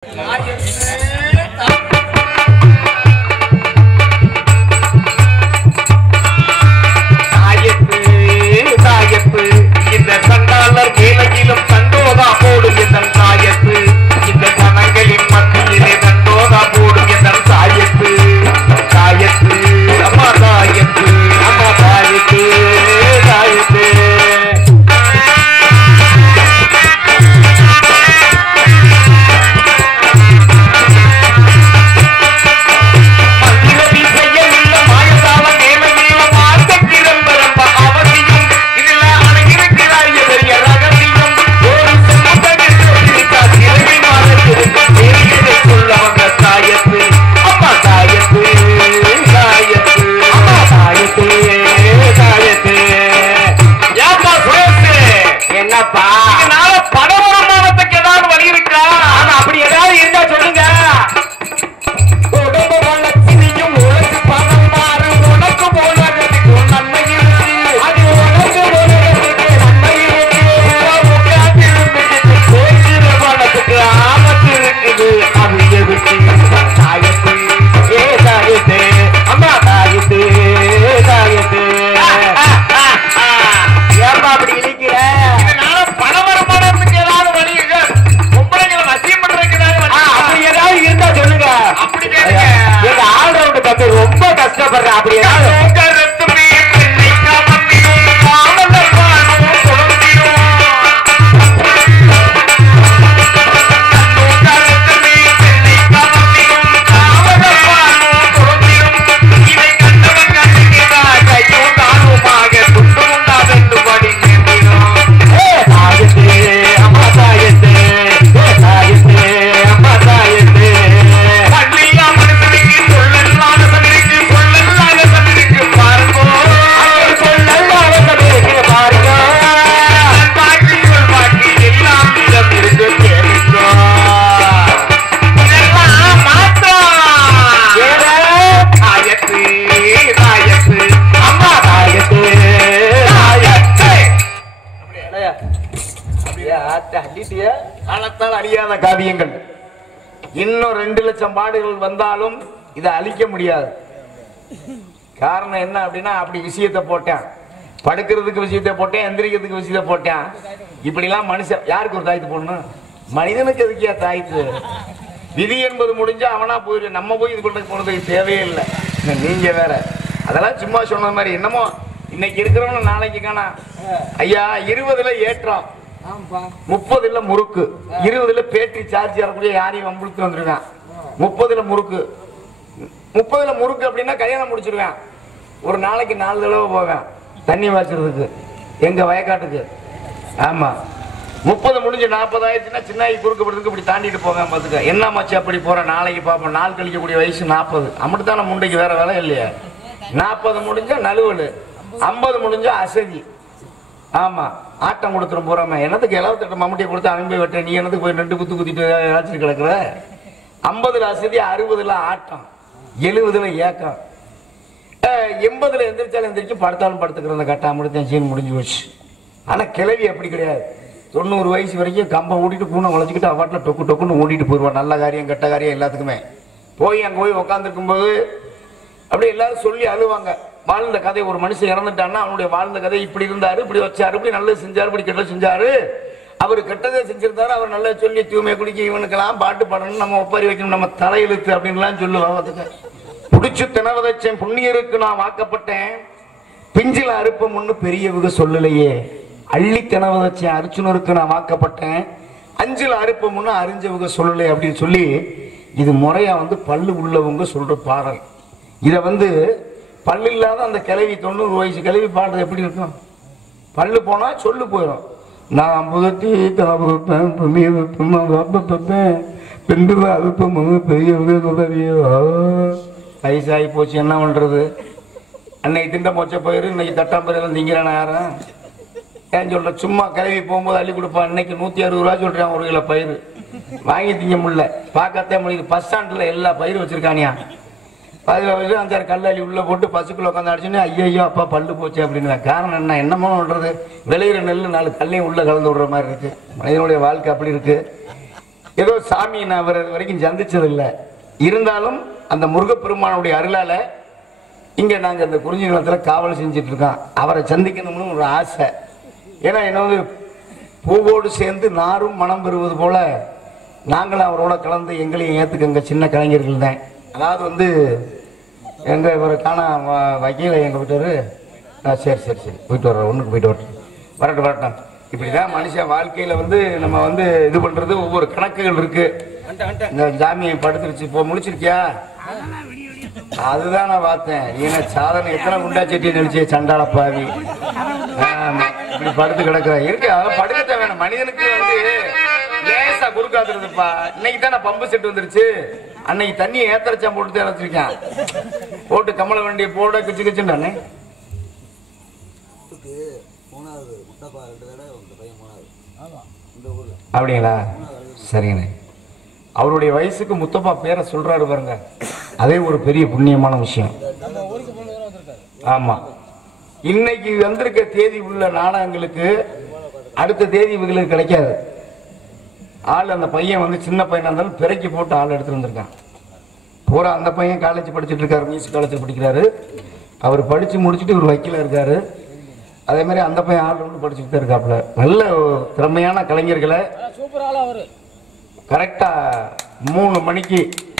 இந்த சண்டாளர் மேலகிலும் தண்டோதா போடும் என் சாயத்து இந்த கணங்களின் மத்தியிலே தண்டோதா போடும் என் சாயத்து சாயத்து அம்மா சாயத்து அம்மா சாயத்து சாயத்து ரொம்ப கஷ்டப்படுறேன் அப்படியே அழியாத காவியங்கள். இன்னும் 2 லட்சம் பாடுகள் வந்தாலும் இதை அழிக்க முடியாது. காரணம் என்ன அப்படின்னா, அப்படி விஷயத்தை போட்டேன், படுக்கிறதுக்கு விஷயத்தை போட்டேன், எந்திரிக்கிறதுக்கு விஷயத்தை போட்டேன். இப்படிலாம் மனுஷன் யாருக்கு ஒரு தாயத்து போடணும்? மனிதனுக்கு எதுக்கியா தாயத்து? விதி என்பது முடிஞ்சா அவனா போயிடு. நம்ம போய் இது கொண்டு போனதுக்கு தேவையே இல்லை. நீங்க வேற அதெல்லாம் சும்மா சொன்ன மாதிரி. என்னமோ இன்னைக்கு இருக்கிறவங்க நாளைக்கு காணா. ஐயா 20ல ஏற்றம், 30ல முறுக்கு, 20ல பேட்டரி சார்ஜ் ஏறக்கூடிய யாரையும் வம்புழுத்து வந்துருவேன். 30ல முறுக்கு, 30ல முறுக்கு அப்படின்னா கல்யாணம் முடிச்சிருவேன். ஒரு நாளைக்கு 4 தடவை போவேன் தண்ணி வாய்ச்சறதுக்கு எங்க வயக்காட்டுக்கு. ஆமா, 30 முடிஞ்சு 40 ஆயிடுச்சுன்னா சின்னாயி குறுக்கப்படுறதுக்கு இப்படி தாண்டிட்டு போவேன். பார்த்துக்க என்ன மச்சு அப்படி போறேன். நாளைக்கு பார்ப்போம். நாள் கழிக்கக்கூடிய வயசு 40. அப்படித்தான முண்டைக்கு வேற வேலை இல்லையா? 40 முடிஞ்சா நலுவல், 50 முடிஞ்சா அசதி. ஆமா, ஆட்டம் கொடுத்துரும் போறாம. என்னத்துக்கு 78 மம்முட்டியை கொடுத்து அவன் போய் வெட்ட, நீ என்னத்துக்கு போய் 2 குத்து குத்திட்டு ஏதாச்சும் கிடக்குற? 50ல அசதி, 60ல ஆட்டம், 70ல ஏக்கம், 80ல எந்திரிச்சாலும் எந்திரிச்சு, படுத்தாலும் படுத்துக்கிற அந்த கட்டா முடித்தேன் சீன் முடிஞ்சு போச்சு. ஆனா கிளவி அப்படி கிடையாது. 90 வயசு வரைக்கும் கம்பை ஓடிட்டு பூனை வளைச்சிக்கிட்டு அவாட்டில் டொக்கு டொக்குன்னு ஓடிட்டு போயிடுவான். நல்ல காரியம் கெட்ட காரியம் எல்லாத்துக்குமே. போய் அங்கே போய் உட்காந்துருக்கும் போது அப்படி எல்லாரும் சொல்லி அழுவாங்க. வாழ்ந்த கதை, ஒரு மனுஷன் இறந்துட்டான்னா அவனுடைய வாழ்ந்த கதை, இப்படி இருந்தாரு, இப்படி வச்சாரு, இப்படி நல்லது செஞ்சாரு, இப்படி கெட்டது செஞ்சாரு, அவர் கெட்டதே செஞ்சிருந்தாரு, அவர் நல்லா சொல்லி தூய்மை குடிக்க இவனுக்கெல்லாம் பாட்டு பாடணும், நம்ம ஒப்பாரி வைக்கணும், நம்ம தலையெழுத்து அப்படின்லாம் சொல்லுவாங்க. புடிச்சு தினவதச்சேன் புண்ணியருக்கு நான் வாக்கப்பட்டேன், பிஞ்சில அறுப்பம் ஒண்ணு பெரியவங்க சொல்லலையே, அள்ளி தினவதச்சேன் அர்ஜுனருக்கு நான் வாக்கப்பட்டேன், அஞ்சில அறுப்பம் ஒண்ணு அறிஞ்சவங்க சொல்லலையே அப்படின்னு சொல்லி, இது முறையா பல்லு உள்ளவங்க சொல்ற பாடல். இதை பல்லு இல்லாத அந்த கிளவி 90 வயசு கிளவி பாடுறது எப்படி இருக்கும்? பல்லு போனா சொல்லு போயிடும். நான் 50 வைப்பேன், புண்ணிய வைப்பேன், வைப்பேன், பெண்கள் அழுப்பம் பெரியவங்க வயசாகி போச்சு, என்ன பண்றது? அன்னைக்கு திண்ட மொச்ச பயிர், இன்னைக்கு தட்டாம்பயிரெல்லாம் திங்கிறானா யாரும்? ஏன் சொல்ற? சும்மா கிளவி போகும்போது அள்ளி கொடுப்பான். இன்னைக்கு 160 ரூபா சொல்றேன் 1 கிலோ பயிர். வாங்கி திங்க முடியல, பார்க்கத்தே முடியுது. பஸ் ஸ்டாண்ட்ல எல்லா பயிரும் வச்சிருக்கானியா. 10 வயசு 5 கல்லாளி உள்ள போட்டு பசுக்குள்ள உட்காந்து அடிச்சுன்னு ஐயோ அப்பா பல்லு போச்சு அப்படின்னு. காரணம் என்ன? என்னமோ பண்றது, விளையிற நெல் 4 கல்லையும் உள்ள கலந்து விடுற மாதிரி இருக்கு. மனிதனுடைய வாழ்க்கை அப்படி இருக்கு. ஏதோ சாமி நான் அவர் வரைக்கும் சந்திச்சது இல்லை. இருந்தாலும் அந்த முருகப்பெருமானுடைய அருளால இங்க நாங்க இந்த குறிஞ்சி நிலத்துல காவல் செஞ்சுட்டு இருக்கோம். அவரை சந்திக்கணும்னு ஒரு ஆசை. ஏன்னா என்ன வந்து பூவோடு சேர்ந்து நாரும் மனம் பெறுவது போல நாங்களும் அவரோட கலந்து எங்களையும் ஏத்துக்கங்க. சின்ன கலைஞர்கள் தான். அதாவது வந்து எங்க இவரை காண வகையில எங்க விட்டாரு. சரி சரி சரி போயிட்டு வர்றோம். ஒண்ணுக்கு போயிட்டு வரட்டும் வரட்டும். இப்படிதான் மனுஷன் வாழ்க்கையில வந்து நம்ம வந்து இது பண்றது ஒவ்வொரு கணக்குகள் இருக்கு. இந்த ஜாமியை படுத்துருச்சு. இப்போ முடிச்சிருக்கியா? அதுதான் நான் பார்த்தேன். ஏன்னா சாதனை எத்தனை குண்டா செட்டி நடிச்சே சண்டாள பாவி இப்படி படுத்து கிடக்குற இருக்கு. அதெல்லாம் படுக்கத்தான் வேணும். மனிதனுக்கு வந்து லேசா குறுக்காத்துறதுப்பா. இன்னைக்கு தான் பம்பு செட் வந்துருச்சு. அன்னைக்கு தண்ணியை ஏத்தரச்சா போட்டு இறச்சிருக்கேன். போட்டு கமல வண்டியை போட கிச்சு கிச்சுன்னு அப்படிங்களா? சரிங்கண்ணே. அவருடைய வயசுக்கு முத்தப்பா பேரை சொல்றாரு பாருங்க. அதே ஒரு பெரிய புண்ணியமான விஷயம். ஆமா. இன்னைக்கு வந்திருக்க தேதி உள்ள நாடகங்களுக்கு அடுத்த தேதி இவங்களுக்கு கிடைக்காது. ஆள் அந்த பையன் வந்து சின்ன பையனா இருந்தாலும் பிறக்கி போட்டு ஆள் எடுத்து வந்திருக்கான். பூரா அந்த பையன் காலேஜ் படிச்சுட்டு இருக்காரு. மியூசிக் காலேஜ் படிக்கிறாரு. அவர் படிச்சு முடிச்சுட்டு ஒரு வக்கீலா இருக்காரு. அதே மாதிரி அந்த பையன் ஆள் ஒன்று படிச்சுட்டு தான் இருக்காப்புல. நல்ல திறமையான கலைஞர்களை கரெக்டா 3 மணிக்கு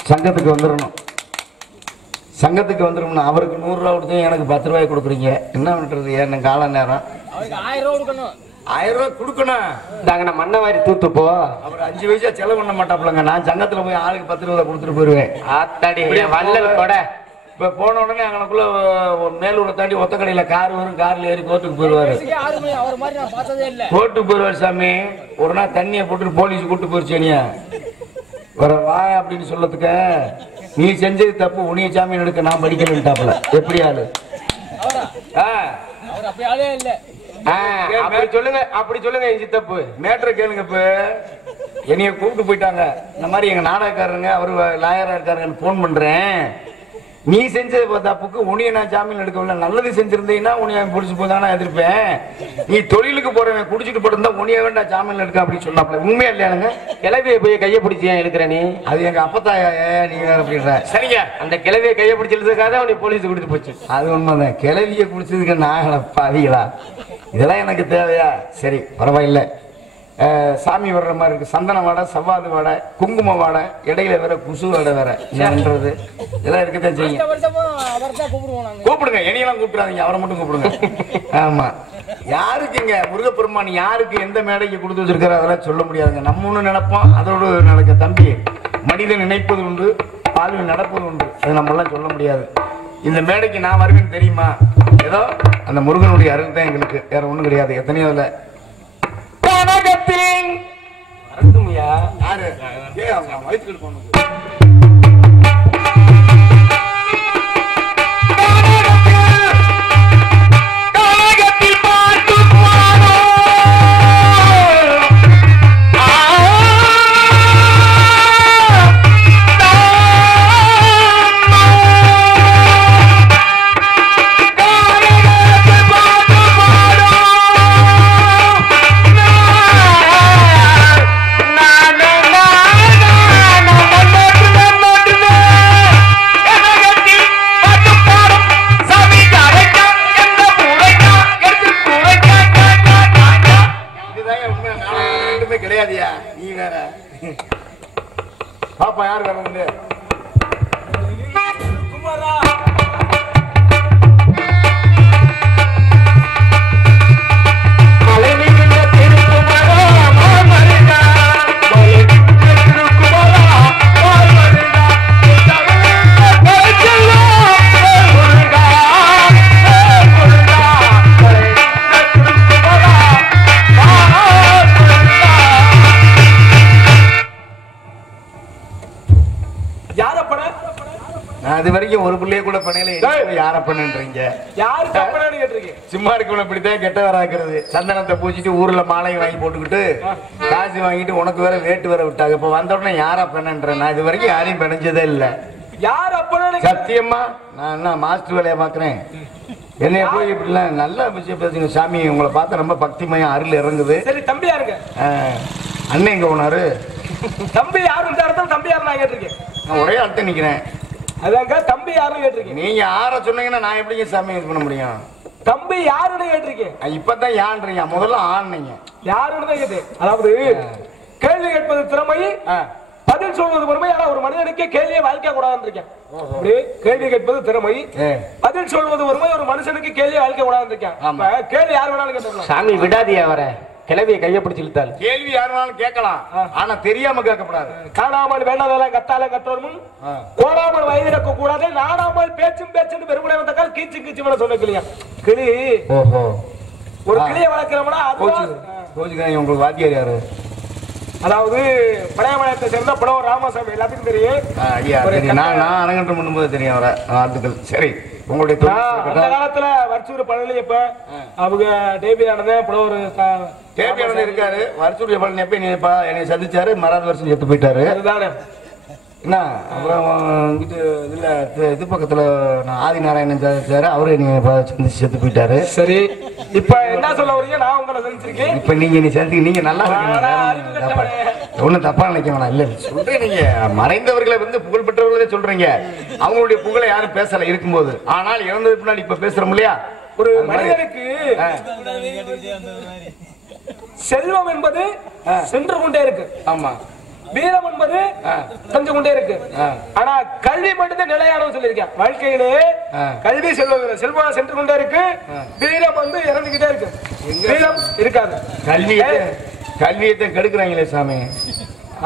சங்கத்துக்கு வந்துடணும். சங்கத்துக்கு வந்துடும்னா அவருக்கு 100 ரூபா கொடுத்து எனக்கு 10 ரூபாய் கொடுக்குறீங்க. என்ன பண்றது? ஏன் கால நேரம் 1000 ரூபாய் கொடுக்கணும். நாங்க மண்ணவாரி தூத்துப்போ அவர் 5 வயசா செலவு பண்ண மாட்டாப்லங்க. நான் சங்கத்துல போய் ஆளுக்கு 10 ரூபாய் கொடுத்துட்டு போயிருவேன். ஆத்தாடி வள்ளல் கூட. இப்ப போன உடனே அங்கனக்குள்ள மேலூரை தாண்டி ஒத்த கடையில கார் வரும். கார்ல ஏறி கோர்ட்டுக்கு போயிருவாரு. கோர்ட்டுக்கு போயிருவாரு சாமி. ஒரு நாள் தண்ணியை போட்டு போலீஸ் கூட்டு போயிருச்சேனியா வர வா அப்படின்னு சொல்லதுக்கு நீ செஞ்சது தப்பு. உனிய சாமி எடுக்க நான் படிக்கணும்ட்டாப்ல. எப்படி ஆளு? சொல்லுங்க. அப்படி சொல்லுங்க. இஞ்சி தப்பு மேட்ரு கேளுங்க. இப்ப என்னைய கூப்பிட்டு போயிட்டாங்க. இந்த மாதிரி எங்க நாடகக்காரங்க அவரு லாயரா இருக்காருன்னு போன் பண்றேன். நீ செஞ்சது தப்புக்கு உனிய நான் ஜாமீன் எடுக்கவில்லை. நல்லது செஞ்சிருந்தீங்கன்னா உனிய பிடிச்சி போதானா எதிர்ப்பேன். நீ தொழிலுக்கு போறவன் குடிச்சிட்டு போட்டிருந்தா உனிய வேண்டாம் ஜாமீன் எடுக்க அப்படின்னு சொன்னாப்ல. உண்மையா இல்லையானுங்க? கிளவியை போய் கையை பிடிச்சி ஏன் எடுக்கிற நீ? அது எங்க அப்பத்தாய நீ அப்படின்ற. சரிங்க. அந்த கிளவியை கையை பிடிச்சிருந்ததுக்காக உனி போலீஸ் கொடுத்து போச்சு. அது உண்மைதான். கிளவியை பிடிச்சதுக்கு நாங்கள பாதிகளா? இதெல்லாம் எனக்கு தேவையா? சரி பரவாயில்லை. சாமி வர்ற மாதிரி இருக்கு. சந்தன வாடை, சவ்வாது வாடை, குங்கும வாடை, இடையில வேற குசு வாடை வேற. என்னன்றது இதெல்லாம் இருக்கத்தான் செய்யும். கூப்பிடுங்க. என்னையெல்லாம் கூப்பிடாதீங்க. அவரை மட்டும் கூப்பிடுங்க. ஆமா. யாருக்குங்க முருகப்பெருமான் யாருக்கு எந்த மேடைக்கு கொடுத்து வச்சிருக்காரு அதெல்லாம் சொல்ல முடியாதுங்க. நம்ம ஒண்ணு நினைப்போம். அதோடு நடக்க தம்பி மனிதன் நினைப்பது உண்டு, வாழ்வில் நடப்பது உண்டு. அது நம்ம எல்லாம் சொல்ல முடியாது. இந்த மேடைக்கு நான் வருவேன்னு தெரியுமா? ஏதோ அந்த முருகனுடைய அருள் தான் எங்களுக்கு. வேற ஒண்ணும் கிடையாது. எத்தனையோ இல்லை யாரு வயிற்று போனது. பாப்பா யாரு வேணும்? அது வரைக்கும் ஒரு பிள்ளைய கூட பண்ணல. யார பண்ணுன்றீங்க? சும்மா இருக்கணும். இப்படித்தான் கெட்ட வராக்குறது. சந்தனத்தை பூச்சிட்டு ஊர்ல மாலை வாங்கி போட்டுக்கிட்டு காசு வாங்கிட்டு உனக்கு வேற வேட்டு வேற விட்டாங்க. இப்ப வந்த உடனே யாரா பண்ணன்ற? நான் இது வரைக்கும் யாரையும் பிணைஞ்சதே இல்ல. சத்தியமா நான் என்ன மாஸ்டர் வேலையை பாக்குறேன். என்னைய போய் இப்படிலாம் நல்ல விஷயம் பேசுங்க. சாமி உங்களை பார்த்தா ரொம்ப பக்திமயம் அருள் இறங்குது. சரி தம்பியா இருக்கு. அண்ணன் எங்க போனாரு? தம்பி யாரும் இந்த இடத்துல தம்பி யாரும் நான் கேட்டிருக்கேன். நான் ஒரே ஆள்கிட்ட நிக்கிறேன். அதாங்க தம்பி யாருன்னு கேட்டிருக்கேன். நீங்க யார சொன்னீங்கன்னா நான் எப்படிங்க சாமி இது பண்ண முடியும்? தம்பி யாருன்னு கேட்டிருக்கேன். இப்பதான் யான்றீங்க, முதல்ல ஆன்னீங்க. யாருன்னு தான் கேட்டேன். அதாவது கேள்வி கேட்பது திறமை, பதில் சொல்வது பொறுமை. ஆனா ஒரு மனிதனுக்கே கேள்வியை வாழ்க்கை கூடாதுன்னு இருக்கேன். கேள்வி கேட்பது திறமை, பதில் சொல்வது பொறுமை. ஒரு மனுஷனுக்கு கேள்வியை வாழ்க்கை கூடாதுன்னு இருக்கேன். கேள்வி யார் வேணாலும் கேட்டோம். சாமி விடாதியா வர கிளவியை கையை பிடிச்சு இழுத்தாள். கேள்வி யார் வேணாலும் கேட்கலாம், ஆனா தெரியாம கேட்கக்கூடாது. காணாமல் வேண்டாதெல்லாம் கத்தால கற்றோரும் கோடாமல் வயதிறக்க கூடாது. நாடாமல் பேச்சும் பேச்சுன்னு பெருமுறை வந்த கால் கீச்சு கீச்சு மேல சொன்ன கிளியா கிளி. ஒரு கிளியை வளர்க்கிறோம்னா கோச்சுக்காங்க. உங்களுக்கு வாத்தியார் யாரு? அதாவது பழையமலையத்தை சேர்ந்த புலவர் ராமசாமி, எல்லாத்துக்கும் தெரியும். நான் அரங்கேற்றம் பண்ணும்போது தெரியும் வர வாழ்த்துக்கள். சரி, உங்களுடைய அந்த காலத்துல வர்ச்சூர் பழனியப்ப அவங்க டேபியானத புலவர் டேபியானது இருக்காரு. வர்ச்சூர் பழனியப்ப என்னை சந்திச்சாரு, மறாவது வருஷம் செத்து போயிட்டாரு. அதுதானே என்ன அப்புறம் இங்கிட்டு இதுல இது பக்கத்துல நான் ஆதி நாராயணன் சந்திச்சாரு, அவரு என்னை சந்திச்சு செத்து போயிட்டாரு. சரி, இப்ப என்ன சொல்ல வரீங்க? நான் உங்களை சந்திச்சிருக்கேன். இப்ப நீங்க சந்திக்க நீங்க நல்லா ஒண்ணும் தப்பா நினைக்க வேணாம். இல்ல சொல்றேன், நீங்க மறைந்தவர்களை வந்து புகழ் பெற்றவர்களே சொல்றீங்க. அவங்களுடைய புகழை யாரும் பேசல இருக்கும்போது, ஆனால் இறந்தது பின்னாடி இப்ப பேசுறோம் இல்லையா? ஒரு மனிதனுக்கு செல்வம் என்பது சென்று கொண்டே இருக்கு. ஆமா, வீரம் என்பது செஞ்சு கொண்டே இருக்கு. ஆனா கல்வி மட்டும் நிலையானு சொல்லியிருக்கேன். வாழ்க்கையிலே கல்வி செல்வம் சென்று கொண்டே இருக்கு, வீரம் வந்து இறந்துகிட்டே இருக்கு. வீரம் இருக்காது. கல்வியத்தை கெடுக்கிறாங்களே சாமி.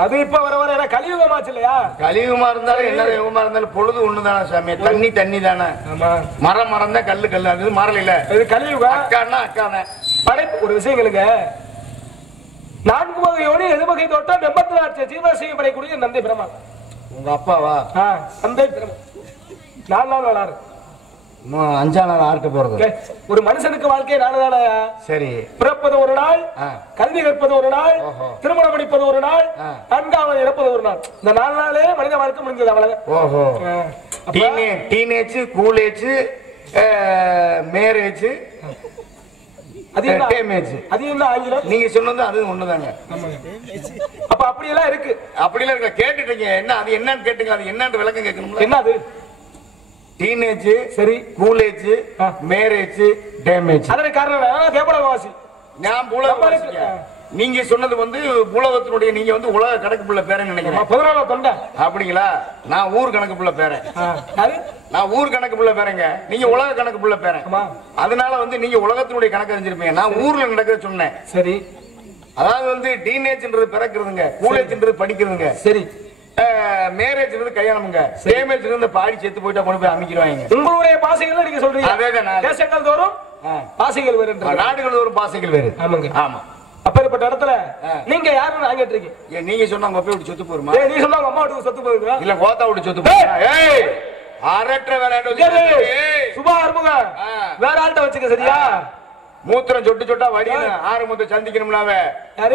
அது இப்ப வர வர கலியுகமாச்சு இல்லையா? கலியுகமா இருந்தாலும் என்ன யுகமா இருந்தாலும் பொழுது ஒண்ணுதானே சாமி. தண்ணி தண்ணி தானே. மரம் மரம் தான், கல்லு கல்லு. அது மரம் இல்ல, இது கலியுகம். அக்கானா அக்கான படைப்பு. ஒரு விஷயங்களுக்கு 4 வகை யோனி 7 வகை தோட்டம் 84 ஜீவராசியை படைக்கூடிய நந்தி பிரமா. உங்க அப்பாவா? நந்தி பிரமா 4 நாள் வளாரு. 5ஆம் நாள் ஆர்ட்ட போறது. ஒரு மனுஷனுக்கு வாழ்க்கை 4 நாளையா? சரி, பிறப்பது ஒரு நாள், கல்வி கற்பது ஒரு நாள், திருமணம் முடிப்பது ஒரு நாள், 4ஆவது இறப்பது ஒரு நாள். இந்த 4 நாளே மனித வாழ்க்கை முடிஞ்சது. அவ்வளவு. ஓஹோ. டீனேஜ், கூலேஜ், மேரேஜ், நீங்க சொன்னது அது ஒண்ணுதாங்க. அப்ப அப்படி எல்லாம் இருக்கு. அப்படி எல்லாம் இருக்கு. கேட்டுட்டீங்க என்ன? அது என்னன்னு கேட்டீங்க. அது என்னன்னு விளக்கம் கேட்கணும். என்ன அது? டீனேஜ், சரி, கூலேஜ், மேரேஜ், டேமேஜ். அதற்கு காரணம் கேப்படவாசி. நான் பூலவாசி. நீங்க சொன்னது வந்து பூலகத்தினுடைய, நீங்க வந்து உலக கணக்கு பிள்ளை பேரன்னு நினைக்கிறேன். 14 தொண்டை அப்படிங்களா? நான் ஊர் கணக்கு பிள்ளை பேரன். நான் ஊர் கணக்கு பிள்ளை பேரங்க, நீங்க உலக கணக்கு பிள்ளை பேரன். அதனால வந்து நீங்க உலகத்தினுடைய கணக்கு அறிஞ்சிருப்பீங்க. நான் ஊர்ல நடக்கிறத சொன்னேன். சரி, அதாவது வந்து டீனேஜ்ன்றது பிறக்கிறதுங்க, கூலேஜ்ன்றது படிக்கிறதுங்க, சரி, மேரேஜ் கல்யாணம்ங்க, டேமேஜ் பாடி செத்து போயிட்டா கொண்டு போய் அமைக்கிறாங்க. உங்களுடைய பாசைகள் நீங்க சொல்றீங்க. தேசங்கள் தோறும் பாசைகள் வேறு, நாடுகள் தோறும் பாசைகள் வேறு. ஆமாங்க. ஆமா. அப்பேற்பட்ட இடத்துல நீங்க யாருன்னு நான் கேட்டிருக்கீங்க. நீங்க சொன்னா உங்க அப்பா விட்டு சொத்து போருமா? நீ சொன்னா உங்க அம்மா விட்டு சொத்து போயிருக்கா? இல்ல கோத்தா விட்டு சொத்து போயிருக்கா? ஏய் அரற்ற வேற சுபா அருமுக வேற ஆள்கிட்ட வச்சுக்க. சரியா? மூத்திரம் சொட்டு சொட்டா வடின்னு ஆறு மூத்த சந்திக்கணும்னாவே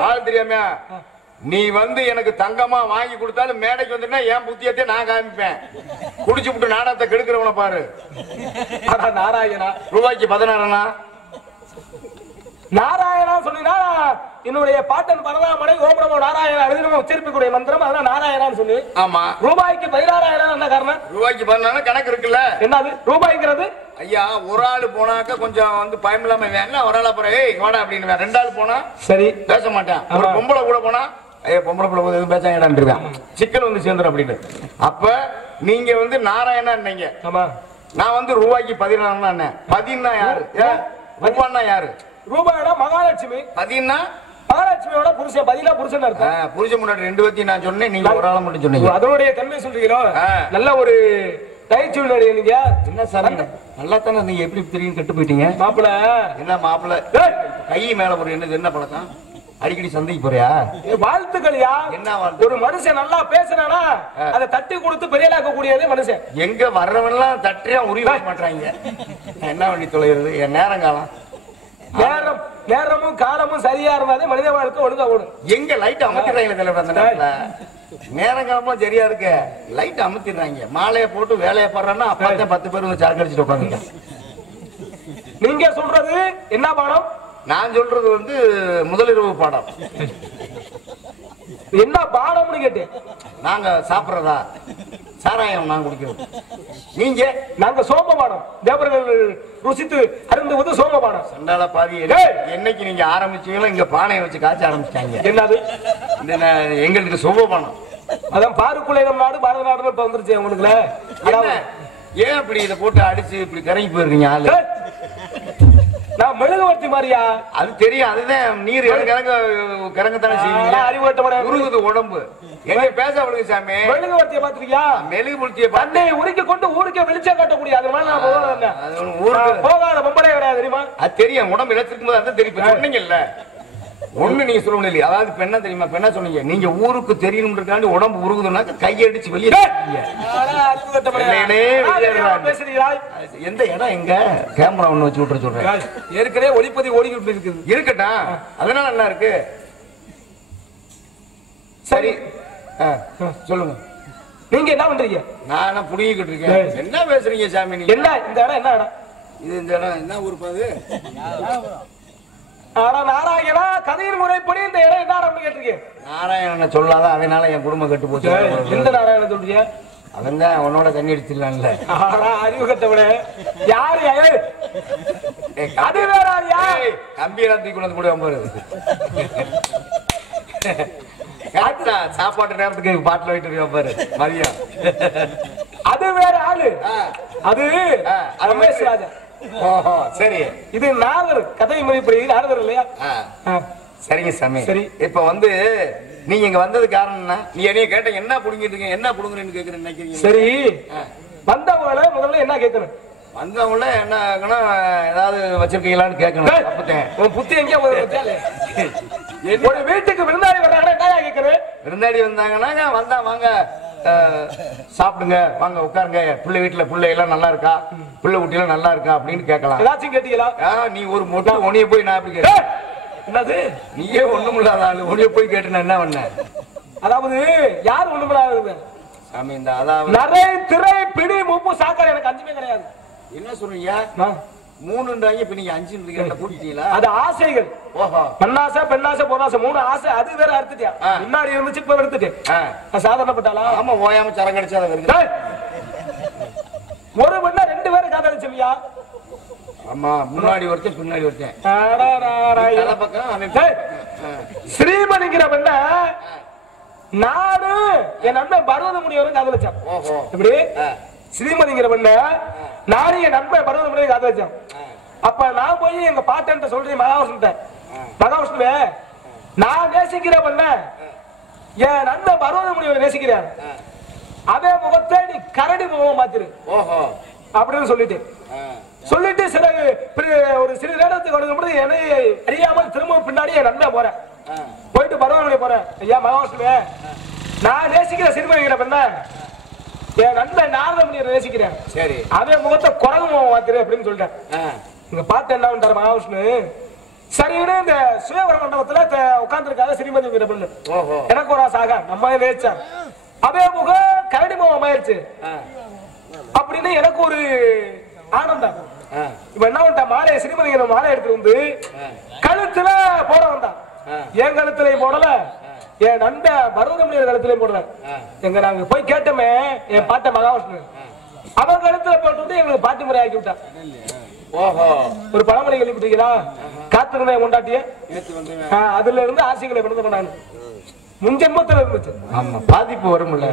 ஆள் தெரியாம நீ வந்து எனக்கு தங்கமா வாங்கி கொடுத்தாலும் மேடைக்கு வந்துட்டா என் புத்தியத்தை நான் காமிப்பேன். குடிச்சு விட்டு நாடகத்தை கெடுக்கிறவன பாரு. நாராயணா ரூபாய்க்கு 16 நாராயணா சொன்னா என்னுடைய பாட்டன் பரதாமனை ஓம் நமோ நாராயணா எழுதினமோ உச்சரிப்புக்கூடிய மந்திரம். அதனால நாராயணான்னு சொல்லி. ஆமா. ரூபாய்க்கு 16,000 என்ன காரணம்? ரூபாய்க்கு 16 கணக்கு இருக்குல்ல. என்னது ரூபாய்ங்கிறது? ஐயா, ஒரு ஆள் போனாக்க கொஞ்சம் வந்து பயம் இல்லாம வேணா, ஒரு ஆள் அப்புறம் ஏய் வாடா அப்படின்னு 2 ஆள் போனா சரி பேச மாட்டேன். ஒரு பொம்பளை கூட போனா பொம்பளை பிள்ளை எதுவும் பேசாங்கடான் சிக்கல் வந்து சேர்ந்துடும் அப்படின்னு. அப்ப நீங்க வந்து நாராயணான்னீங்க. ஆமா. நான் வந்து ரூபாய்க்கு 16 பதினா யாரு? ரூபான்னா யாரு? ரூபாயோட மகாலட்சுமி. பதினா மகாலட்சுமியோட புருஷன். பதிலா புருஷன் அர்த்தம். புருஷன் முன்னாடி 2 பத்தி நான் சொன்னேன், நீங்க ஒரு ஆளை மட்டும் சொன்னீங்க. அதனுடைய தன்மை சொல்றீங்களோ? நல்ல ஒரு நகைச்சுவை நீங்க. என்ன சார் நல்லா தானே நீங்க எப்படி தெரியும் கெட்டு போயிட்டீங்க? மாப்பிள்ள என்ன மாப்பிள்ள கை மேல ஒரு என்ன பழக்கம்? அடிக்கடி சந்தைக்கு போறியா? வாழ்த்துக்கள்யா. என்ன ஒரு மனுஷன் நல்லா பேசுறானா அதை தட்டி கொடுத்து பெரியலாக்க கூடியதே மனுஷன். எங்க வர்றவன்லாம் தட்டியா உரிமை மாட்டாங்க. என்ன பண்ணி தொலைகிறது? என் நேரங்காலம் நேரமும் காலமும் சரியா இருந்தாலே மனித வாழ்க்கை ஒழுங்கா ஓடும். எங்க லைட் அமர்த்திடுறாங்க தலைவர். அந்த நேரத்துல நேரங்காலமும் சரியா இருக்கு, லைட் அமர்த்திடுறாங்க. மாலையை போட்டு வேலையை பாடுறான்னா அப்பதான் 10 பேர் வந்து சாக்கு அடிச்சுட்டு உட்காந்துட்டேன். நீங்க சொல்றது என்ன பாடம்? நான் சொல்றது வந்து முதலிரவு பாடம். என்ன பானம்னு கேட்டேன். நாங்க சாப்பிடுறதா சாராயம் நான் குடிக்கிறது, நீங்க நாங்க சோமபானம் தேவர்கள் ருசித்து அருந்துவது சோமபானம். சண்டால பாதி என்னைக்கு நீங்க ஆரம்பிச்சீங்களோ இங்க பானையை வச்சு காய்ச்ச ஆரம்பிச்சிட்டாங்க. என்னது எங்களுக்கு சோமபானம்? அதான் பாருக்குள்ளே நம்ம நாடு பாரத நாடு இப்ப வந்துருச்சு உங்களுக்குல. ஏன் இப்படி இதை போட்டு அடிச்சு இப்படி கரைக்கு போயிருக்கீங்க ஆளு? நான் மெழுகுவர்த்தி மாதிரியா? அது தெரியும், அதுதான் நீர் கிறங்கத்தானே செய்வீங்க. அறிவுட்டமான உருகுது உடம்பு. எங்க பேச அவளுக்கு சாமி மெழுகுவர்த்தியை பாத்துருக்கியா? மெழுகுவர்த்தியை பண்ணை உருக்கி கொண்டு ஊருக்கே வெளிச்சம் காட்டக்கூடிய அதனால நான் போகாத பொம்பளை கிடையாது தெரியுமா? அது தெரியும், உடம்பு இழச்சிருக்கும் போது அதான் தெரியும். சொன்னீங்கல்ல ஒண்ணு நீங்க சொல்ல முடியல. அதாவது இப்ப என்ன தெரியுமா, இப்ப என்ன சொன்னீங்க, நீங்க ஊருக்கு தெரியணும்ன்றதுக்காண்டி உடம்பு உருகுதுன்னா கையடிச்சு வெளியே எந்த இடம் எங்க கேமரா ஒண்ணு வச்சு விட்டுற சொல்றேன். ஏற்கனவே ஒளிப்பதி ஓடிக்கிட்டு இருக்குது. இருக்கட்டும், அதனால என்ன இருக்கு. சரி சொல்லுங்க, நீங்க என்ன பண்றீங்க? நான் என்ன புடிங்கிட்டு இருக்கேன். என்ன பேசுறீங்க சாமி? நீங்க என்ன இந்த இடம் என்ன இடம் இது? இந்த இடம் என்ன ஊர் பாது? நாராயணா கதையின் முறைப்படி இந்த இடம் என்ன இடம் கேட்டிருக்கேன். நாராயணன் சொல்லாத, அதனால என் குடும்பம் கெட்டு போச்சு. எந்த நாராயணன் சொல்றீங்க? அவன் தான் உன்னோட தண்ணி அடிச்சிடலாம்ல. அறிவு கட்டவிட யாரு அது வேற கம்பியெல்லாம் தூக்கி கொண்டு கூட பாரு. சாப்பாட்டு நேரத்துக்கு பாட்டில் போயிட்டு இருக்கா பாரு மதியம். அது வேற ஆளு, அது ரமேஷ் ராஜா. சரி, இது நாகர் கதை முறைப்படி நாகர் இல்லையா? சரிங்க சாமி. சரி, இப்ப வந்து நீங்க இங்க வந்தது காரணம் என்ன? நீ என்னைய கேட்ட என்ன புடுங்கிட்டு இருக்கீங்க, என்ன புடுங்குறேன்னு கேக்குறேன்னு நினைக்கிறீங்க. சரி, வந்தவங்கள முதல்ல என்ன கேட்கணும்? வந்தவங்கள என்ன ஏதாவது வச்சிருக்கீங்களான்னு கேட்கணும். உன் புத்தி எங்கேயா ஒரு வீட்டுக்கு விருந்தாடி வர்றாங்க என்ன கேட்கணும்? விருந்தாடி வந்தாங்கன்னா வந்தா வாங்க சாப்பிடுங்க, வாங்க உட்காருங்க, பிள்ளை வீட்டுல பிள்ளை எல்லாம் நல்லா இருக்கா, பிள்ளை குட்டியெல்லாம் நல்லா இருக்கா அப்படின்னு கேட்கலாம். ஏதாச்சும் கேட்டீங்களா? நீ ஒரு மொட்டை உனிய போய் நான் அப்படி கேட்டேன். என்னது? நீயே ஒண்ணும் இல்லாத ஆளு உனிய போய் கேட்டு என்ன பண்ண? அதாவது யார் ஒண்ணும் இல்லாத சாமி, இந்த அதாவது நிறைய திரை பிடி மூப்பு சாக்கார எனக்கு அஞ்சுமே கிடையாது. என்ன சொல்றீங்க? 3 இப்ப நீங்க 5 கூட்டிட்டீங்களா? அது ஆசைகள். ஓஹோ, பெண்ணாசை பெண்ணாசை பொண்ணாசை 3 ஆசை. அது வேற அறுத்துட்டியா? முன்னாடி இருந்துச்சு இப்ப எடுத்துட்டேன். சாதாரணப்பட்டாளா? ஆமா, ஓயாம சரம் கிடைச்சா வருது. ஒரு பெண்ணா 2 பேரும் காதலிச்சியா? ஆமா, முன்னாடி ஒருத்தன் பின்னாடி ஒருத்தன். ஸ்ரீமணிங்கிற பெண்ண நாடு என் நண்பன் பர்வத முனிவரும் காதலிச்சான். இப்படி ஸ்ரீமதிங்கிற பெண்ண நாடு என் நண்பன் பர்வத முனிவரும் காதலிச்சான். அப்ப நான் போய் எங்க பாட்டன் சொல்றேன் மகாவிஷ்ணுவே, நான் நேசிக்கிற பெண்ண என் நண்பன் பர்வத முனிவரை நேசிக்கிறேன், அதே முகத்தை நீ கரடி முகம் மாத்திரு அப்படின்னு சொல்லிட்டு ஒரு சிறு நேரத்துக்கு என்னை அறியாமல் திரும்ப பின்னாடி என் நண்பன் போறேன். போயிட்டு பரவாயில்ல போறேன். ஐயா மகாவிஷ்ணுவே, நான் நேசிக்கிற சிறுமைங்கிற பெண்ண என் நண்பன் நாரத முனிவரை நேசிக்கிறேன், சரி அதே முகத்தை குரங்கு முகம் மாத்திரு அப்படின்னு சொல்லிட்டேன். இங்க பார்த்து என்ன பண்றாரு மகாவிஷ்ணு, சரின்னு இந்த சுயவர மண்டபத்துல உட்கார்ந்து இருக்காங்க ஸ்ரீமதிங்கிற பெண்ணு. எனக்கு ஒரு ஆசை நம்ம நேச்சா அதே முகம் கரடி முகம் ஆயிடுச்சு அப்படின்னு எனக்கு ஒரு ஆனந்தம். இப்ப என்ன பண்ணிட்டா, மாலை ஸ்ரீமதிங்கிற மாலை எடுத்து வந்து கழுத்துல போட வந்தான். என் கழுத்துலயும் போடல, என் நண்பன் பர்வத முனிவர் கழுத்துலயும் போடல. எங்க நாங்க போய் கேட்டோமே என் பாட்ட மகாவிஷ்ணு, அவன் கழுத்துல போட்டு வந்து எங்களுக்கு பாட்டு முறை ஆக்கி விட்டான். ஒரு பழமொழி கேள்விப்பட்டீங்களா? காத்திருந்த கொண்டாட்டிய அதுல இருந்து ஆசைகளை கொண்டு கொண்டாங்க. முன்ஜென்மத்துல இருந்துச்சு. ஆமா, பாதிப்பு வரும்ல,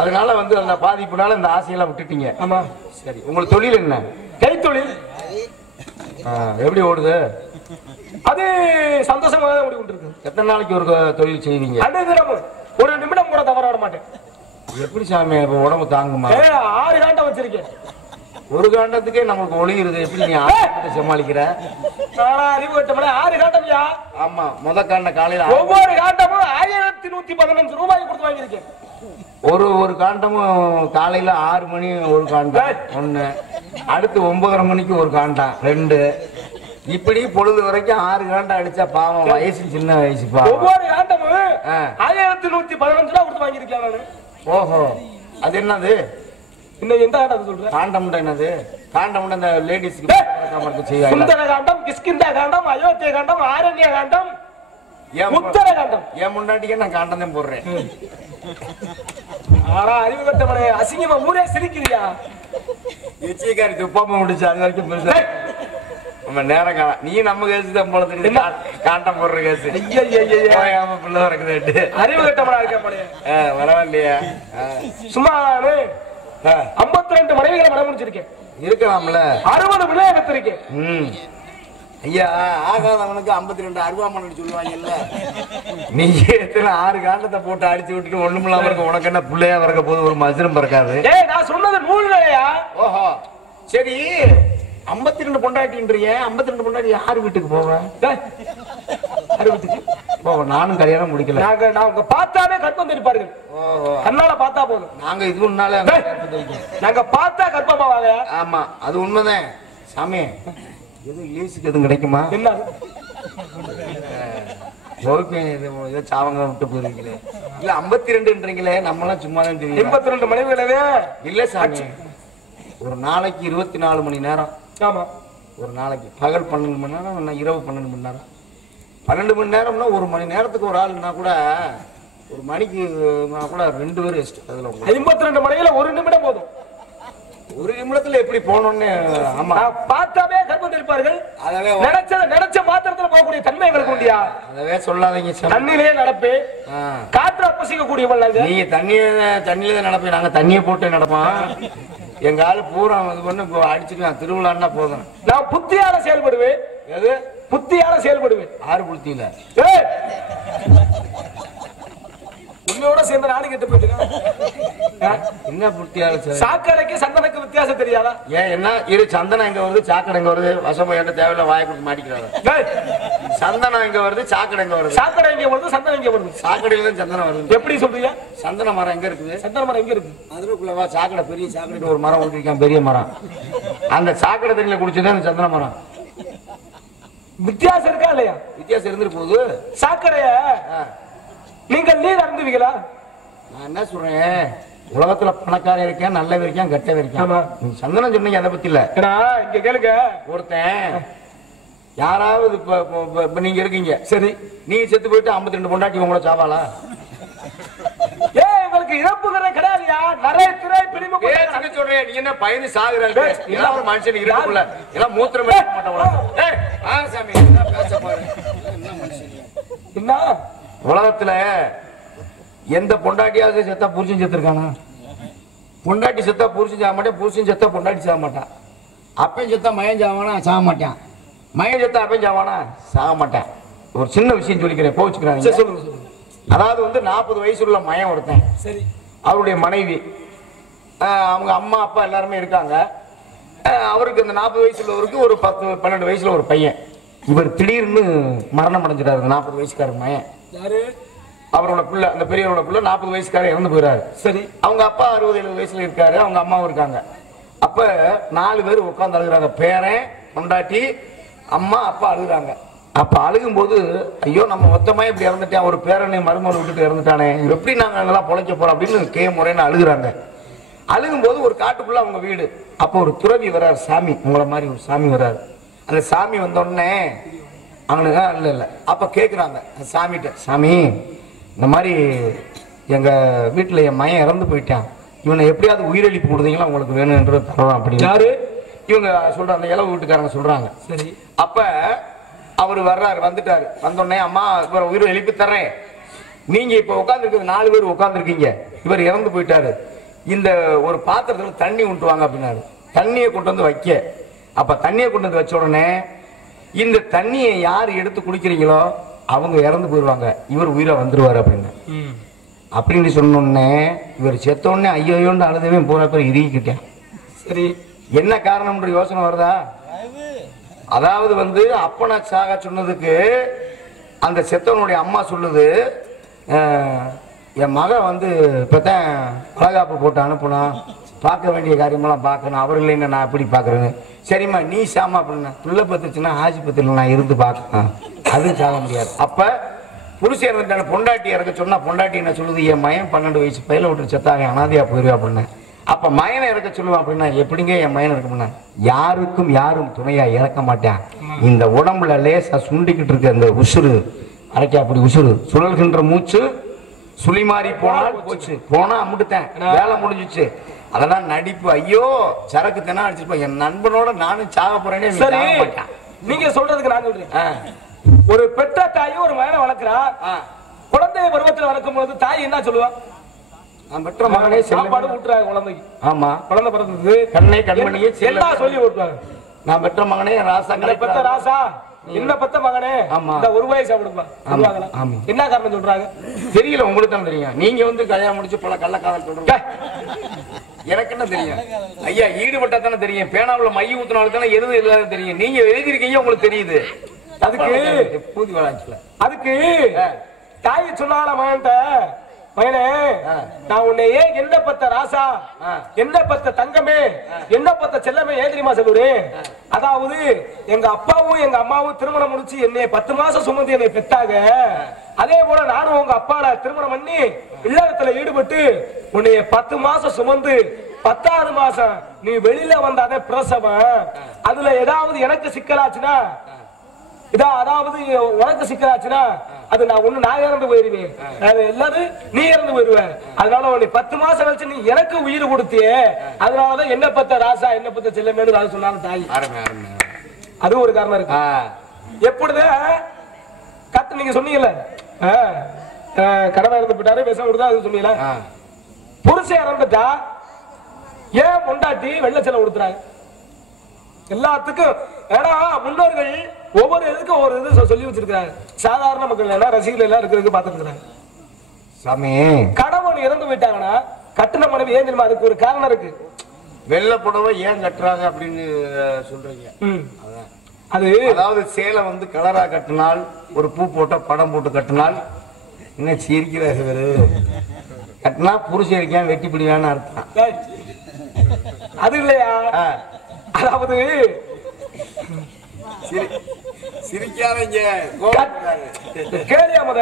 அதனால வந்து அந்த பாதிப்புனால இந்த ஆசையெல்லாம் விட்டுட்டீங்க. ஆமா, சரி. உங்களுக்கு தொழில் என்ன? கைத்தொழில். எப்படி ஓடுது? அது சந்தோஷமா தான் ஓடி கொண்டிருக்கு. எத்தனை நாளைக்கு ஒரு தொழில் செய்வீங்க? ஒரு நிமிடம் கூட தவற விட மாட்டேன். எப்படி சாமி உடம்பு தாங்குமா? 6 காண்டம் வச்சிருக்கேன். ஒரு காண்டத்துக்கே நமக்கு ஒளியுறது, எப்படி நீ சமாளிக்கிற? அறிவு கட்டமான 6 காண்டம்யா. ஆமா, முத காண்ட காலையில ஒவ்வொரு காண்டமும் 1115 ரூபாய் கொடுத்து வாங்கியிருக்கேன். ஒரு காண்டமும் காலையில 6 மணி ஒரு காண்டம் 1, அடுத்து 9:30 மணிக்கு ஒரு காண்டம் 2, இப்படி பொழுது வரைக்கும் 6 காண்டம் அடிச்சா பாவம், வயசு சின்ன வயசு பாவம். ஒவ்வொரு காண்டமும் 1115 ரூபாய் கொடுத்து வாங்கியிருக்கேன் நானு. ஓஹோ, அது என்னது? இன்னும் எந்த காண்டம் சொல்றேன்? காண்டம் என்னது? காண்டம் அந்த லேடிஸ்க்கு சுந்தர காண்டம், கிஷ்கிந்தா காண்டம், அயோத்திய காண்டம், ஆரண்ய காண்டம், உத்தரகாண்டம். என் முன்னாடிக்கே நான் காண்டம் தான் போடுறேன். ஆனா அறிவு கட்டவனே அசிங்கமா ஊரே சிரிக்கிறியா? எச்சிக்காரி துப்பாம முடிச்சு அது வரைக்கும் பெருசா நம்ம நேரம் காண நீ நம்ம கேசு தான் போல தெரியுது. காண்டம் போடுற கேசு பிள்ளை வரக்குது. அறிவு கட்டவனா இருக்க பரவாயில்லையா? சும்மா 52 மனைவிகளை மனம் முடிச்சிருக்கேன். இருக்கலாம்ல. 60 பிள்ளைய பெற்றிருக்கேன். ஐயா ஆகாதவனுக்கு 52 அருவாமன் சொல்லுவாங்கல்ல. நீங்க எத்தனை 6 காண்டத்தை போட்டு அடிச்சு விட்டுட்டு ஒண்ணுமில்லாம இருக்க உனக்கு என்ன பிள்ளையா வரக்க போது ஒரு மதுரம் பிறக்காது. நான் சொன்னது நூல்களையா? ஓஹோ சரி 52 பொண்டாட்டின்றீங்க. 52 பொண்டாட்டி யாரு வீட்டுக்கு போவேன்? யாரு வீட்டுக்கு போவேன்? நானும் கல்யாணம் முடிக்கல. நான் உங்க பார்த்தாவே கற்பம் தெரிப்பார்கள். கண்ணால பார்த்தா போதும். நாங்க இது முன்னால நாங்க பார்த்தா கற்பமாவாங்க. ஆமா அது உண்மைதான் சாமி. எது லீஸுக்கு எதுவும் கிடைக்குமா? என்ன சாவங்க விட்டு போயிருக்கீங்களே. இல்ல 52ன்றீங்களே, நம்மளாம் சும்மா தான் தெரியும். 82 மனைவிகளவே இல்ல சாமி. ஒரு நாளைக்கு 24 மணி நேரம். ஆமா ஒரு நாளைக்கு பகல் 12 மணி நேரம், இரவு 12 மணி நேரம். 12 மணி நேரம்னா ஒரு மணி நேரத்துக்கு ஒரு ஆளுன்னா கூட ஒரு மணிக்கு கூட 2 பேர் எஸ்ட். அதுல 52 மணியில 1 நிமிடம் போதும். ஒரு நிமிடத்துல எப்படி போனோம்னு ஆமா பார்த்தாவே கர்ப்பம் இருப்பார்கள். அதவே நினைச்ச மாத்திரத்துல போகக்கூடிய தன்மை எங்களுக்கு உண்டியா? அதவே சொல்லாதீங்க. தண்ணியிலே நடப்பு, காற்று புசிக்கக்கூடியவள். நீங்க தண்ணியில நடப்பீங்க, நாங்க தண்ணியை போட்டு நடப்போம். எங்க ஆளு பூரா இது பண்ணு அடிச்சுக்கலாம். திருவிழான்னா போதும். நான் புத்தியால செயல்படுவேன். எது புத்தியால செயல்படுவேன்? ஆறு புத்தியில உண்மையோட சேர்ந்த நாடு கெட்டு போயிட்டு என்ன புத்தியால? சாக்கடைக்கு சந்தனக்கு வித்தியாசம் தெரியாதா? ஏன் என்ன இரு சந்தனம் எங்க வருது, சாக்கடை எங்க வருது? வசமா என்ன தேவையில்ல வாயை கொடுத்து மாட்டிக்கிறாங்க. சந்தனம் எங்க வருது, சாக்கடை எங்க வருது? சாக்கடை எங்க வருது, சந்தனம் எங்க வருது? சாக்கடையில தான் சந்தனம் வருது. எப்படி சொல்றீங்க? சந்தன மரம் எங்க இருக்குது? சந்தன மரம் எங்க இருக்கு? அதுக்குள்ளவா சாக்கடை, பெரிய சாக்கடைக்கு ஒரு மரம் ஊட்டிருக்கான், பெரிய மரம். அந்த சாக்கடை தண்ணியில குடிச்சதான் சந்தன மரம். வித்தியாசம் இருக்கா இல்லையா? வித்தியாசம் இருந்துட்டு போகுது. சாக்கடைய நீங்கள் நீர் அருந்துவீங்களா? நான் என்ன சொல்றேன், உலகத்துல பணக்காரன் இருக்கேன், நல்லவன் இருக்கேன், கெட்டவன் இருக்கேன். சந்தனம் சொன்னீங்க, அதை பத்தி இல்ல. இங்க கேளுங்க, ஒருத்தன் யாராவது இப்ப நீங்க இருக்கீங்க, சரி, நீங்க செத்து போயிட்டு 52 பொண்டாட்டி உங்களோட சாவாளா? உங்களுக்கு இறப்புகிற கிடையாதுயா. நிறைய திரை பிரிவு சொல்றேன். நீ என்ன பயந்து சாகுறாங்க? எல்லாம் ஒரு மனுஷன் இருக்குள்ள எல்லாம் மூத்திரம் மாட்டேன். என்ன உலகத்துல எந்த பொண்டாட்டியாவது செத்தா புருஷன் செத்துருக்கானா? பொண்டாட்டி செத்தா புருஷன் சாக மாட்டேன், புருஷன் செத்தா பொண்டாட்டி சாக மாட்டான். அப்பன் செத்தா மயன் சாவானா? சாக மாட்டான். மயன் செத்தா அப்பன் சாவானா? சாக மாட்டான். ஒரு சின்ன விஷயம் சொல்லிக்கிறேன், போச்சுக்கிறாங்க. அதாவது 40 வயசு உள்ள மயன் ஒருத்தன், சரி, அவருடைய மனைவி, அவங்க அம்மா அப்பா எல்லாருமே இருக்காங்க. அவருக்கு இந்த 40 வயசு உள்ளவருக்கு ஒரு 10-12 வயசுல ஒரு பையன். இவர் திடீர்னு மரணம் அடைஞ்சிட்டாரு. 40 வயசுக்கார மயன் அவரோட பிள்ளை, அந்த பெரியவரோட பிள்ளை 40 வயசுக்கார இறந்து போயிறாரு. சரி, அவங்க அப்பா 60-70 வயசுல இருக்காரு, அவங்க அம்மாவும் இருக்காங்க. அப்ப 4 பேர் உட்கார்ந்து அழுகுறாங்க. பேரன், பொண்டாட்டி, அம்மா, அப்பா அழுகுறாங்க. அப்ப அழுகும் போது, ஐயோ நம்ம மொத்தமா இப்படி இறந்துட்டேன், ஒரு பேரனை மருமனை விட்டுட்டு இறந்துட்டானே, எப்படி நாங்க அங்கெல்லாம் பொழைக்க போறோம் அப்படின்னு முறைன்னு அழுகுறாங்க. அழுகும் போது ஒரு காட்டுக்குள்ள அவங்க வீடு. அப்போ ஒரு துறவி வர்றாரு, சாமி, உங்களை மாதிரி ஒரு சாமி வர்றாரு. அந்த சாமி வந்த உடனே அவனுங்க இல்ல அப்ப கேக்குறாங்க சாமிகிட்ட, சாமி, இந்த மாதிரி எங்க வீட்டுல என் மயன் இறந்து போயிட்டான், இவனை எப்படியாவது உயிரிழப்பு கொடுத்தீங்களா உங்களுக்கு வேணும்ன்றது தரோம் அப்படின்னு யாரு இவங்க சொல்றாங்க, அந்த இளவு வீட்டுக்காரங்க சொல்றாங்க. சரி, அப்ப அவர் வர்றாரு, வந்துட்டாரு. வந்தோடனே, அம்மா இவர் உயிர் எழுப்பி தர்றேன், நீங்க இப்ப உட்காந்துருக்கு 4 பேர் உட்காந்துருக்கீங்க, இவர் இறந்து போயிட்டாரு, இந்த ஒரு பாத்திரத்துல தண்ணி ஊட்டுவாங்க அப்படின்னாரு. தண்ணியை கொண்டு வந்து வைக்க, அப்ப தண்ணியை கொண்டு வந்து வச்ச உடனே, இந்த தண்ணியை யார் எடுத்து குடிக்கிறீங்களோ அவங்க இறந்து போயிடுவாங்க, இவர் உயிரை வந்துருவாரு அப்படின்னு அப்படின்னு சொன்னோடனே, இவர் செத்த உடனே ஐயோன்னு அழுதவே போற பேர் இறுகிக்கிட்டேன். சரி, என்ன காரணம்ன்ற யோசனை வருதா? அதாவது அப்பனை சாக சொன்னதுக்கு அந்த செத்தவனுடைய அம்மா சொல்லுது, என் மகன் இப்பதான் வளகாப்பு போட்டு அனுப்பணும், பார்க்க வேண்டிய காரியமெல்லாம் பார்க்கணும், அவர்கள் என்ன நான் எப்படி பார்க்கறேன்னு. சரிம்மா நீ சாமா அப்படின்னா, பிள்ளை பத்துச்சுன்னா ஆஸ்பத்திரியில் நான் இருந்து பார்க்கணும், அது சாக முடியாது. அப்ப புருஷன் இறந்துட்டான பொண்டாட்டி இறக்க சொன்னா, பொண்டாட்டி என்ன சொல்லுது, என் மயன் 12 வயசு பையில விட்டு செத்தாங்க, அனாதையா போயிருவா அப்படின்னு. அப்ப மயனை இறக்க சொல்லுவான் அப்படின்னா, எப்படிங்க என் மயன் இறக்க? யாருக்கும் யாரும் துணையா இறக்க மாட்டேன், இந்த உடம்புல லேசா சுண்டிக்கிட்டு இருக்க அந்த உசுறு அரைக்க அப்படி உசுறு சுழல்கின்ற மூச்சு சுழிமாறி போனால் போச்சு போனா அமுட்டுட்டேன் வேலை முடிஞ்சிச்சு. அதெல்லாம் நடிப்பு. ஐயோ சரக்கு தினா அடிச்சிருப்பேன் என் நண்பனோட நானும் சாக போறேனே. சரி நீங்க சொல்றதுக்கு நான் சொல்றேன். ஒரு பெற்ற தாயும் ஒரு மகனை வளர்க்கிறா. குழந்தை பருவத்தில் வளர்க்கும் போது தாய் என்ன சொல்லுவா? நான் பெற்ற மகனே சாப்பாடு ஊட்டுறாங்க குழந்தைக்கு. ஆமா குழந்தை பிறந்தது கண்ணை கண்மணியே எல்லாம் சொல்லி ஊட்டுவாங்க. நான் பெற்ற மகனே ராசா பெற்ற ராசா என்ன பெத்த மகனே இந்த ஒரு வயசு சாப்பிடுமா என்ன காரணம் சொல்றாங்க தெரியல. உங்களுக்கு தான் தெரியும். நீங்க வந்து கல்யாணம் முடிச்சு பல கள்ளக்காதல் சொல்றீங்க. எனக்கு என்ன தெரியும் ஐயா? ஈடுபட்டா தானே தெரியும். பேனாவுல மைய ஊத்தினாலும் தானே எது இல்லாத தெரியும். நீங்க எழுதிருக்கீங்க உங்களுக்கு தெரியுது. அதுக்கு பூதி வளாச்சுல அதுக்கு தாய் சொன்னால மகன்ட்ட மகனே நான் உன்னை ஏன் என்ன பத்த ராசா என்ன பத்த தங்கமே என்ன பத்த செல்லமே ஏன் தெரியுமா சொல்லுறேன்? அதாவது எங்க அப்பாவும் எங்க அம்மாவும் திருமணம் முடிச்சு என்னை 10 மாசம் சுமந்து என்னை பெத்தாங்க. அதே போல நானும் உங்க அப்பால திருமணம் பண்ணி இல்லறத்துல ஈடுபட்டு உன்னை 10 மாசம் சுமந்து 10வது மாசம் நீ வெளியில வந்தாதே பிரசவம். அதுல ஏதாவது எனக்கு சிக்கலாச்சுன்னா அதாவது உனக்கு சிக்கலாச்சுன்னா அது நான் இறந்து போயிருவேன். எல்லாரும் நீ இறந்து போயிருவேன். அதனால உன்னை 10 மாசம் கழிச்சு நீ எனக்கு உயிர் கொடுத்தியே. அதனாலதான் என்ன பத்த ராசா என்ன பத்த செல்லமேனு அது சொன்னாங்க தாய். அது ஒரு காரணம் இருக்கு. எப்படிதான் கத்து நீங்க சொன்னீங்கல்ல கடமை இறந்து போட்டாரு விஷம் கொடுத்தா அது சொன்னீங்களா? புருஷன் இறந்துட்டா ஏன் பொண்டாட்டி வெள்ள செல்ல கொடுத்துறாங்க எல்லாத்துக்கும்? ஏன்னா முன்னோர்கள் ஒவ்வொரு இதுக்கும் ஒவ்வொரு இது சொல்லி வச்சிருக்காங்க. சாதாரண மக்கள் எல்லாம் ரசிகர்கள் எல்லாம் இருக்கிறதுக்கு பாத்துட்டு இருக்காங்க. சாமி கணவன் இறந்து போயிட்டாங்கன்னா கட்டின மனைவி ஏன் தெரியுமா? அதுக்கு ஒரு காரணம் இருக்கு. வெள்ளை புடவை ஏன் கட்டுறாங்க அப்படின்னு சொல்றீங்க. அது அதாவது சேலை வந்து கலரா கட்டினால் ஒரு பூ போட்ட படம் போட்டு கட்டினால் என்ன சிரிக்கிறாரு கட்டினா புருஷன் இருக்கான் வெட்டி பிடிவான்னு அர்த்தம். அது இல்லையா? அதாவது சிரிக்காதீங்க கேளியா முத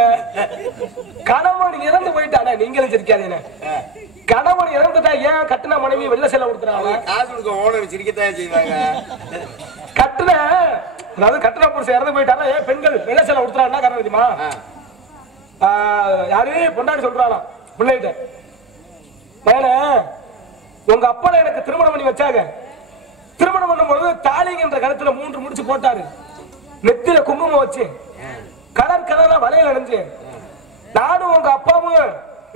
கணவன் இறந்து போயிட்டானே நீங்களும் சிரிக்காதீங்க. கணவன் இறந்துட்டா ஏன் கட்டின மனைவி வெள்ள செல்ல கொடுத்துறாங்க? காசு கொடுக்க ஓனர் சிரிக்கத்தான் செய்வாங்க. கட்டின அதாவது கட்டின புருஷன் இறந்து போயிட்டானா ஏன் பெண்கள் வெள்ள செல்ல கொடுத்துறாங்கன்னா காரணம் தெரியுமா? யாரு பொண்டாடி சொல்றாளாம் பிள்ளைகிட்ட மேல உங்க அப்பா எனக்கு திருமணம் பண்ணி வச்சாங்க. திருமணம் பண்ணும்போது தாலிங்கிற கருத்துல 3 முடிச்சு போட்டாரு. நெத்தில குங்குமம் வச்சு கலர் கலரா வளையல் அணிஞ்சு நானும் உங்க அப்பாவும்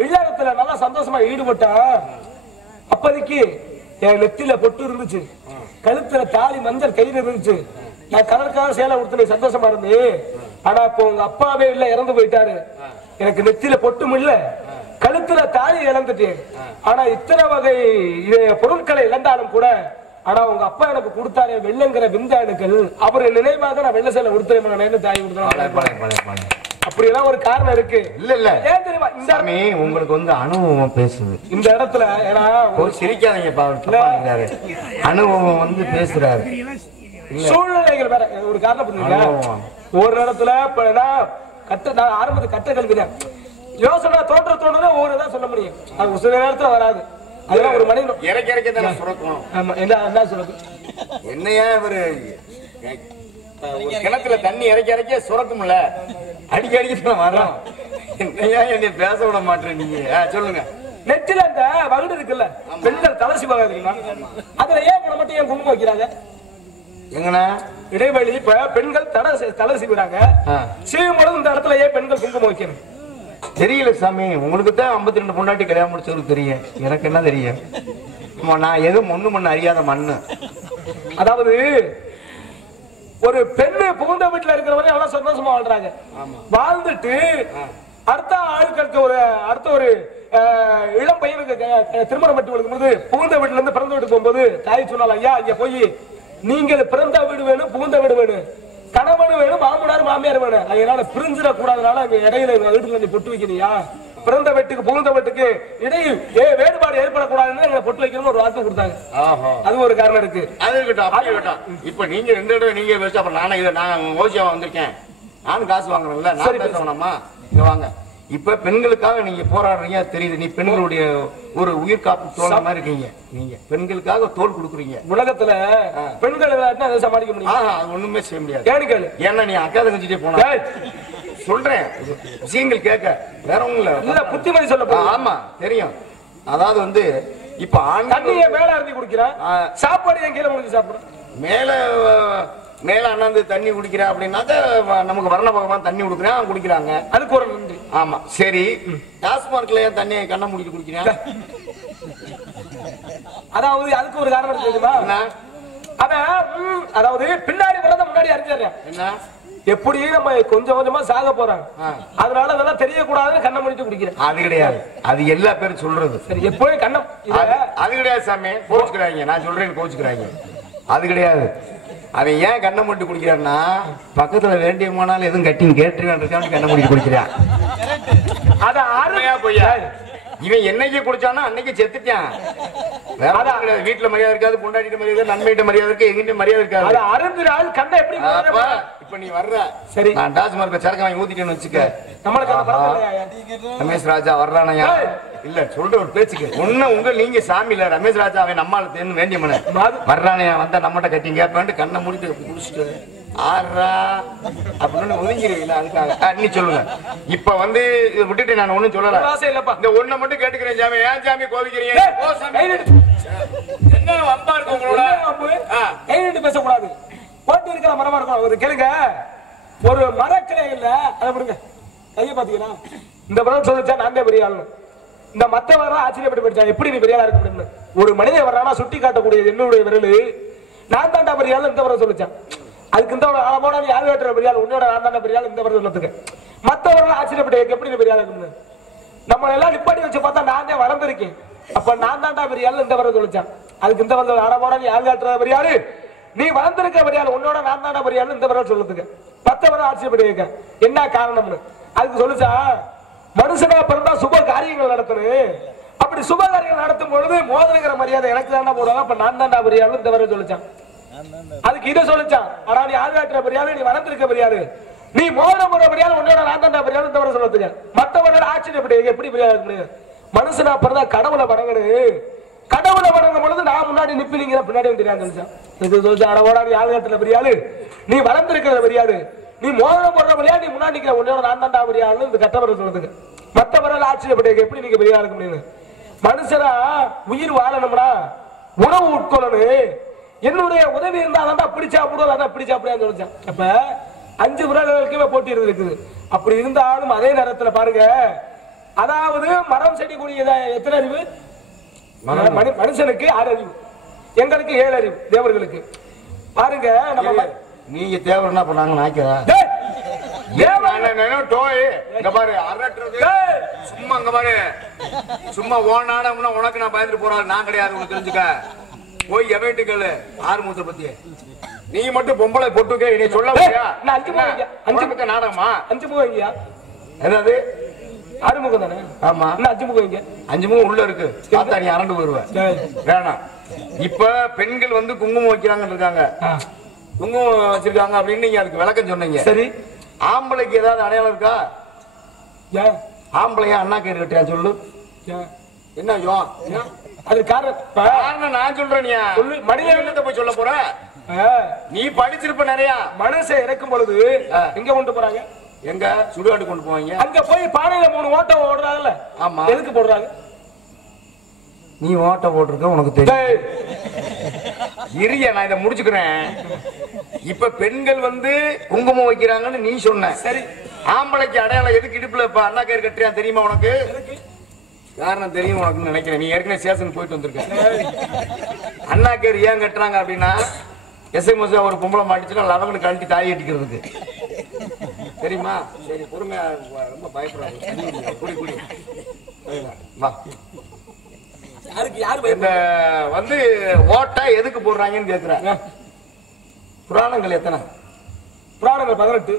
இல்லறத்துல நல்லா சந்தோஷமா ஈடுபட்டா. அப்போதைக்கு என் நெத்தில பொட்டு இருந்துச்சு, கழுத்துல தாலி மஞ்சள் கயிறு இருந்துச்சு, நான் கலர் கலர் சேலை கொடுத்து சந்தோஷமா இருந்து. ஆனா இப்போ உங்க அப்பாவே இல்ல இறந்து போயிட்டாரு. எனக்கு நெத்தில பொட்டும் இல்ல கழுத்துல தாலி இழந்துட்டேன். ஆனா இத்தனை வகை பொருட்களை இழந்தாலும் கூட ஆனா உங்க அப்பா எனக்கு கொடுத்தாரு வெள்ளங்கிற விந்தாணுக்கள் அவரு நினைவாக நான் வெள்ள சேலை கொடுத்தேன் தாய் கொடுத்தேன். அப்படி எல்லாம் ஒரு காரணம் இருக்கு. இல்ல இல்ல ஏன் தெரியுமா? இந்த உங்களுக்கு வந்து அனுபவம் பேசுது இந்த இடத்துல. ஏன்னா ஒரு சிரிக்காதீங்க அனுபவம் வந்து பேசுறாரு. சூழ்நிலைகள் வேற ஒரு காரணம் புரியுங்க. ஒரு இடத்துல நான் ஆரம்பத்து கட்ட கல்வி தான் யோசனை தோன்ற ஒவ்வொரு தான் சொல்ல முடியும். அது சில நேரத்துல வராது. அதெல்லாம் ஒரு மனிதன் இறக்கி சுரக்கும். ஆமா என்ன சுரக்கும்? என்னையா இவரு கிணத்துல தண்ணி இறக்கி சுரக்கும்ல அடிக்க அடிக்க வரோம். என்னையா என்னை பேச விட மாட்டேன். நீங்க சொல்லுங்க. நெற்றில அந்த வகுடு இருக்குல்ல பெண்கள் தலை சிவாங்க தெரியுமா? அதுல ஏன் மட்டும் ஏன் குங்குமம் வைக்கிறாங்க? எங்கண்ணா இடைவெளி இப்ப பெண்கள் தலை சீவுறாங்க. சீவும் பொழுது இந்த இடத்துல ஏன் பெண்கள் குங்குமம் வைக்கணும்? தெரியல சாமி. உங்களுக்கு தான் 52 பொண்டாட்டி கல்யாணம் முடிச்சவருக்கு தெரியும். எனக்கு என்ன தெரியும்? நான் எதுவும் மண்ணு அறியாத மண்ணு. அதாவது ஒரு பெண்ணு புகுந்த வீட்டுல இருக்கிறவங்க எவ்வளவு சந்தோஷமா வாழ்றாங்க. வாழ்ந்துட்டு அடுத்த ஒரு இளம் பையனுக்கு திருமணம் பட்டு கொடுக்கும்போது புகுந்த வீட்டுல இருந்து பிறந்த வீட்டுக்கு போகும்போது தாய் சொன்னால ஐயா இங்க போய் நீங்கள் பிறந்த வீடு வேணும் புகுந்த வீடு வேணும் கணவன் வேணும் மாமனார் மாமியார் வேணும். அதனால பிரிஞ்சிட கூடாதனால இடையில வீட்டுல நீ பொட்டு வைக்கணியா பிறந்த வீட்டுக்கு புகுந்த வீட்டுக்கு இடையில் வேறுபாடு ஏற்படக்கூடாதுன்னு எங்களை பொட்டு வைக்கணும் ஒரு வார்த்தை கொடுத்தாங்க. அது ஒரு காரணம் இருக்கு. அது இருக்கட்டும். இப்ப நீங்க 2 தடவை நீங்க வச்சு அப்புறம் நான் ஓசியாவா வந்திருக்கேன். நானும் காசு வாங்குறேன்ல. நான் பேச வேணாமா? இங்க வாங்க. இப்ப பெண்களுக்காக நீங்க போராடுறீங்க தெரியுது. நீ பெண்களுடைய ஒரு உயிர் காப்பு தோழ மாதிரி இருக்கீங்க. நீங்க பெண்களுக்காக தோல் கொடுக்குறீங்க. உலகத்துல பெண்கள் அதை சமாளிக்க முடியும்? அது ஒண்ணுமே செய்ய முடியாது. கேளுங்கள். ஏன்னா நீ அக்கா தங்கச்சிட்டே போனா சொல்றேன் விஷயங்கள் கேட்க வேற ஒண்ணும் இல்ல. இல்ல புத்திமதி சொல்ல போறேன். ஆமா தெரியும். அதாவது வந்து இப்ப தண்ணியை மேல அருந்தி குடிக்கிறேன், சாப்பாடு என் கீழே முடிஞ்சு சாப்பிடுறேன். மேல மேல அண்ணாந்து தண்ணி குடிக்கிறா அப்படின்னாக்க நமக்கு வர்ண பகவான் தண்ணி குடுக்குறான் குடிக்கிறாங்க, அதுக்கு ஒரு நன்றி. ஆமா சரி. டாஸ்மார்க்ல ஏன் தண்ணியை கண்ணை முடிட்டு குடிக்கிறான்? அதாவது அதுக்கு ஒரு காரணம் தெரியுமா? அதாவது பின்னாடி வரத முன்னாடி அறிஞ்சிடறேன். என்ன எப்படி நம்ம கொஞ்சம் கொஞ்சமா சாக போறாங்க, அதனால அதெல்லாம் தெரியக்கூடாதுன்னு கண்ணை முடிட்டு குடிக்கிறேன். அது கிடையாது, அது எல்லா பேரும் சொல்றது. சரி எப்போயும் கண்ணம் அது கிடையாது சாமி, கோச்சுக்கிறாங்க. நான் சொல்றேன் கோச்சுக்கிறாங்க. அது கிடையாது. அவன் ஏன் கண்ணை மூடி குடிக்கிறான்னா பக்கத்துல வேண்டியமானாலும் எதுவும் கட்டின்னு கேட்டுருக்கான் கண்ணை மூடி குடிக்கிறான். அத அருமையா பொய்யா? இவன் என்னைக்கு குடிச்சானா அன்னைக்கு செத்துட்டான். வீட்டுல மரியாதை இருக்காது, பொண்டாட்டிட்ட மரியாதை, நன்மையிட்ட மரியாதை இருக்கு, எங்கிட்ட மரியாதை இருக்காது. அருந்திரால் கண்ணை எப்படி இப்ப நீ வர்ற சரி நான் டாஸ்மார்க் சரக்கு வாங்கி ஊத்திட்டேன்னு வச்சுக்க, நம்மளுக்கு ரமேஷ் ராஜா வர்றானையா? இல்ல சொல்ற ஒரு பேச்சுக்கு ஒண்ணு உங்க நீங்க சாமி இல்ல ரமேஷ் ராஜா அவன் நம்மால தேன்னு வேண்டிய மன வர்றானையா வந்தா நம்மகிட்ட கட்டி கேட்பான்ட்டு கண்ணை மூடிட்டு குடிச்சிட்டு ஆறா அப்படின்னு ஒதுங்கிருவீங்களா? அதுக்காக நீ சொல்லுங்க. இப்ப வந்து இதை விட்டுட்டு நான் ஒண்ணும் சொல்லல, இந்த ஒண்ணை மட்டும் கேட்டுக்கிறேன் சாமி. ஏன் சாமி கோவிக்கிறீங்க? என்ன வம்பா இருக்கு உங்களோட? கை நீட்டு பேசக்கூடாது, போட்டு இருக்கிற மரமா இருக்கும். ஒரு கேளுங்க, ஒரு மரக்கிளை இல்ல அதை விடுங்க, கையை பாத்தீங்கன்னா இந்த படம் சொல்லிச்சா நான் தான் பெரிய ஆளு. இந்த மத்தவரெல்லாம் ஆச்சரியப்பட்டு போயிடுச்சாங்க, எப்படி நீ பெரிய ஆளா இருக்க? ஒரு மனிதன் வர்றானா சுட்டி காட்டக்கூடியது என்னுடைய விரலு, நான் தாண்டா பெரிய ஆளு இந்த படம் சொல்லிச்சான். அதுக்கு இந்த போனா நீ யாரு கேட்டுற பெரிய ஆள், உன்னோட நான் தாண்டா பெரிய ஆளு இந்த படம் சொல்லத்துக்கு. மத்தவரெல்லாம் ஆச்சரியப்பட்டு எப்படி நீ பெரிய ஆளு இருக்குன்னு நம்ம எல்லாம் நிப்பாட்டி வச்சு பார்த்தா நான் தான் வளர்ந்துருக்கேன், அப்ப நான் தாண்டா பெரிய ஆளு இந்த படம் சொல்லிச்சான். அதுக்கு இந்த படம் ஆனா போனா நீ யாரு காட்டுற பெரிய ஆளு, நீ வளர்ந்துருக்க பெரிய ஆளு, உன்னோட நான் தாண்டா பெரிய ஆளு இந்த படம் சொல்லத்துக்கு. மத்தவரை ஆச்சரியப்பட்டு என்ன காரணம்னு அதுக்கு சொல்லிச்சா, மனுஷனா பிறந்தா சுப காரியங்கள் நடத்தணும். அப்படி சுப காரியங்கள் நடத்தும் பொழுது மோதலுங்கிற மரியாதை எனக்கு தாண்டா போடுவாங்க, அப்ப நான் தாண்டா பெரிய ஆளு இந்த வரை சொல்லிச்சான். அதுக்கு இதை சொல்லிச்சான், ஆனா நீ ஆள்காட்டுற பெரியாரு, நீ வளர்ந்திருக்க பெரியாரு, நீ மோதிர முறை பெரியாரு, உன்னோட நான் தாண்டா பெரியாரு இந்த வரை சொல்றதுக்கு. மற்றவரோட ஆச்சரியப்பட்டு எப்படி பெரியாரு இருக்க முடியாது? மனுஷனா பிறந்தா கடவுளை வணங்கணும், கடவுளை வணங்கும் பொழுது நான் முன்னாடி நிப்பினீங்க பின்னாடி தெரியாது சொல்லிச்சான். இது சொல்லிச்சு, அடவோடா நீ ஆள்காட்டுற பெரியாரு, நீ வளர்ந்திருக்கிற பெரியாரு, நீ மோதிர போடுற பெரியா, நீ முன்னாடி நிக்கிற உன்னோட நான் தாண்டா பெரியாரு இந்த கட்டவரை சொல்றதுக்கு. மற்றவரால் ஆச்சரியப்பட்டு எப்படி நீங்க பெரியா இருக்க முடியும்? மனுஷனா உயிர் வாழணும்னா உணவு உட்கொள்ளணும், என்னுடைய உதவி இருந்தா தான் அப்படி சாப்பிடுவோம், அதான் அப்படி சாப்பிடான்னு சொல்லிச்சான். அப்ப 5 விரல்களுக்குமே போட்டி இருக்குது. அப்படி இருந்தாலும் அதே நேரத்தில் பாருங்க, அதாவது மரம் செடி கூடியதா எத்தனை அறிவு? மனுஷனுக்கு 6 அறிவு, எங்களுக்கு 7 அறிவு, தேவர்களுக்கு. பாருங்க நம்ம நீங்க தேவர்னா அப்ப நாங்க நாய்க்கிறா சும்மா அங்க பாரு, சும்மா ஓனானம்னா உனக்கு நான் பயந்துட்டு போறாரு, நான் கிடையாது உனக்கு தெரிஞ்சுக்க. போய் எவட்டுக்கள் ஆறுமுகத்தை பத்தி நீ மட்டும் பொம்பளை பொட்டுக்க நீ சொல்ல முடியா? 5 முக நாடகமா? 5 முகம் ஏதாவது 6 முகம் தானே? ஆமா 5 முகம் 5 முகம் உள்ள இருக்கு, பார்த்தா நீ அரண்டு போயிருவேன். வேணாம். இப்ப பெண்கள் வந்து குங்குமம் வைக்கிறாங்க இருக்காங்க, குங்குமம் வச்சிருக்காங்க அப்படின்னு நீங்க அதுக்கு விளக்கம் சொன்னீங்க. சரி, ஆம்பளைக்கு ஏதாவது அடையாளம் இருக்கா? ஆம்பளையா அண்ணா கேட்டு கட்டியா சொல்லு. என்ன அது காரணம் நான் சொல்றேன். மனிதத்தை போய் சொல்ல போற? நீ படிச்சிருப்ப நிறைய. மனுஷன் இறக்கும் பொழுது எங்க கொண்டு போறாங்க? எங்க சுடுகாடு கொண்டு போவாங்க. அங்க போய் பானையில 3 ஓட்டம் ஓடுறாங்கல்ல. ஆமா, எதுக்கு போடுறாங்க? நீ ஓட்ட போட்டிருக்க உனக்கு தெரியும். இரிய நான் இதை முடிச்சுக்கிறேன். இப்ப பெண்கள் வந்து குங்குமம் வைக்கிறாங்கன்னு நீ சொன்ன. சரி, ஆம்பளைக்கு அடையாளம் எதுக்கு இடுப்புல இப்ப அண்ணா கயிறு கட்டுறியா தெரியுமா உனக்கு? காரணம் தெரியும் உனக்கு நினைக்கிறேன். நீ ஏற்கனவே ஸ்டேஷன் போயிட்டு வந்திருக்க. அண்ணா கயிறு ஏன் கட்டுறாங்க அப்படின்னா எஸ்ஐ ஒரு பொம்பளை மாட்டிச்சுன்னா லவங்கன்னு கழட்டி தாய் கட்டிக்கிறதுக்கு. தெரியுமா? சரி பொறுமையா, ரொம்ப பயப்படுறாங்க. குடி குடி வா. இந்த வந்து ஓட்டா எதுக்கு போடுறாங்கன்னு கேக்குறாங்க. புராணங்கள் எத்தனை? புராணங்கள் 18.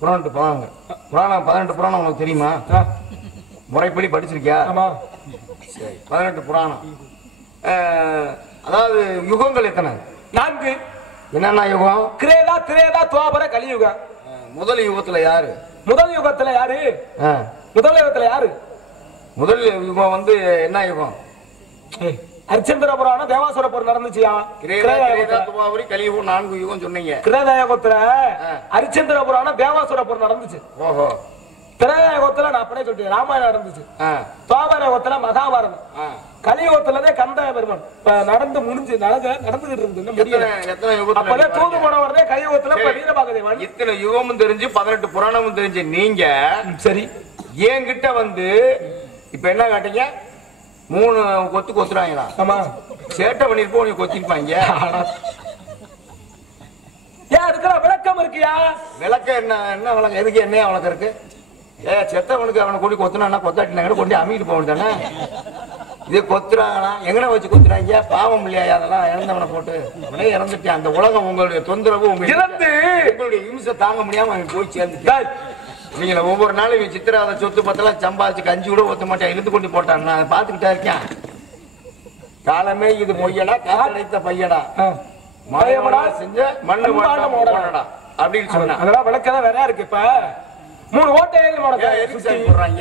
புராணம் 18 புராணம் உனக்கு தெரியுமா? முறைப்படி படிச்சிருக்கியா? ஆமா. சரி, 18 புராணம். அதாவது யுகங்கள் எத்தனை? 4. என்னென்ன யுகம்? கிரேதா, திரேதா, துவாபர, கலியுகம். முதல் யுகத்துல யாரு? முதல் யுகத்துல யாரு? முதல் யுகத்துல யாரு? முதல் யுகம் வந்து என்ன யுகம்? அரிச்சந்திர புராணம் தேவாசுர போர் நடந்துச்சியா? கலியுகம் 4 யுகம் சொன்னீங்க. கிரேதாயுகத்துல அரிச்சந்திர புராணம் தேவாசுர போர் நடந்துச்சு. ஓஹோ. திரேதாயுகத்துல நான் அப்படியே சொல்லிட்டேன், ராமாயணம் நடந்துச்சு. துவாபரயுகத்துல மகாபாரதம், கலியுகத்துலதான் கந்த பெருமான் நடந்து முடிஞ்சு நடந்துகிட்டு இருக்கு. அப்பதான் தூது போனவரதே கலியுகத்துல வீரபாகதேவன். இத்தனை யுகமும் தெரிஞ்சு 18 புராணமும் தெரிஞ்சு நீங்க சரி என்கிட்ட வந்து இப்ப என்ன காட்டீங்க? 3 கொத்து கொத்துறாங்களா? ஆமா. சேட்டை பண்ணிருப்போம், நீங்க கொத்திருப்பாங்க. ஏன் அதுக்குள்ள விளக்கம் இருக்கியா? விளக்கம் என்ன விளக்கம்? எதுக்கு என்ன விளக்கம் இருக்கு? செத்தவனுக்கு அவனை கொண்டு கொத்துனா கொத்தாட்டினாங்க, கொண்டு அமிட்டு போக தானே. இது கொத்துறாங்களா? எங்கன வச்சு கொத்துறாங்க? பாவம் இல்லையா? அதெல்லாம் இறந்தவனை போட்டு அப்படியே இறந்துட்டேன். அந்த உலகம் உங்களுடைய தொந்தரவு, உங்களுடைய இம்சை தாங்க முடியாம அவன் போய் சேர்ந்துட்டா. நீங்க ஒவ்வொரு நாளும் சித்திராத சொத்து பத்தெல்லாம் சம்பாதிச்சு கஞ்சி கூட ஒத்த மாட்டேன் இழுத்து கொண்டு போட்டான். நான் பார்த்துக்கிட்டா இருக்கேன். காலமே இது பொய்யடா, காலைத்த பையடா, மாயமடா செஞ்ச மண்ணு போடா அப்படின்னு சொன்னா அதெல்லாம் விளக்கம் வேற இருக்கு. இப்ப 3 ஓட்டை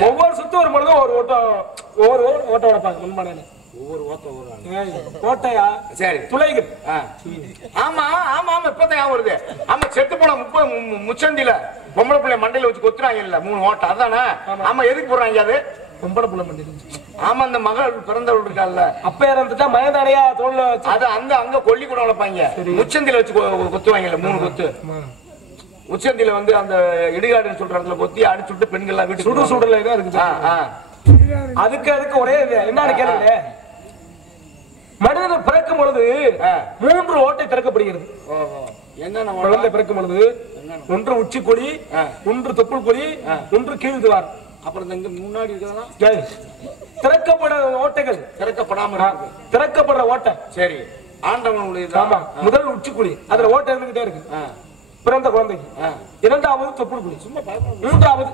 ஒவ்வொரு சுத்து ஒரு பொழுதும் ஒரு ஓட்ட உடைப்பாங்க. முன்பானையில ஒவ்வொரு ஓட்டையா? சரி துளைகள். ஆமா ஆமா ஆமா இப்பதான் வருது. ஆமா செத்து போன முச்சந்தில பொம்பளை பிள்ளை மண்டையில வச்சு கொத்துறாங்க இல்ல 3 ஓட்டை, அதானே? ஆமா எதுக்கு போடுறாங்க அது? பொம்பளை பிள்ளை மண்டையில. ஆமா அந்த மகள் பிறந்தவள் இருக்கால, அப்ப இறந்துட்டா மயதானையா தோல்ல அது அங்க கொல்லி கூட வளர்ப்பாங்க. முச்சந்தில வச்சு கொத்துவாங்க 3 கொத்து. உச்சந்தில வந்து அந்த இடுகாடுன்னு சொல்ற இடத்துல கொத்தி அடிச்சுட்டு பெண்கள் எல்லாம் வீட்டு சுடல இருக்குது. அதுக்கு ஒரே என்னன்னு கேளுங்க. மனிதன் பிறக்கும் பொழுது 3 ஓட்டை திறக்கப்படுகிறது. என்னென்ன குழந்தை பிறக்கும் பொழுது 1 உச்சிக்கொடி, 1 தொப்புள் கொடி, 1 கீழ்துவார். அப்புறம் இங்க முன்னாடி இருக்கிறதெல்லாம் திறக்கப்பட ஓட்டைகள். திறக்கப்படுற ஓட்டை. சரி ஆண்டவனுடைய. ஆமா முதல் உச்சிக்குழி அதுல ஓட்டை இருந்துகிட்டே இருக்கு. பிறந்த குழந்தைக்கு. 2வது தொப்புள் குழி. 3வது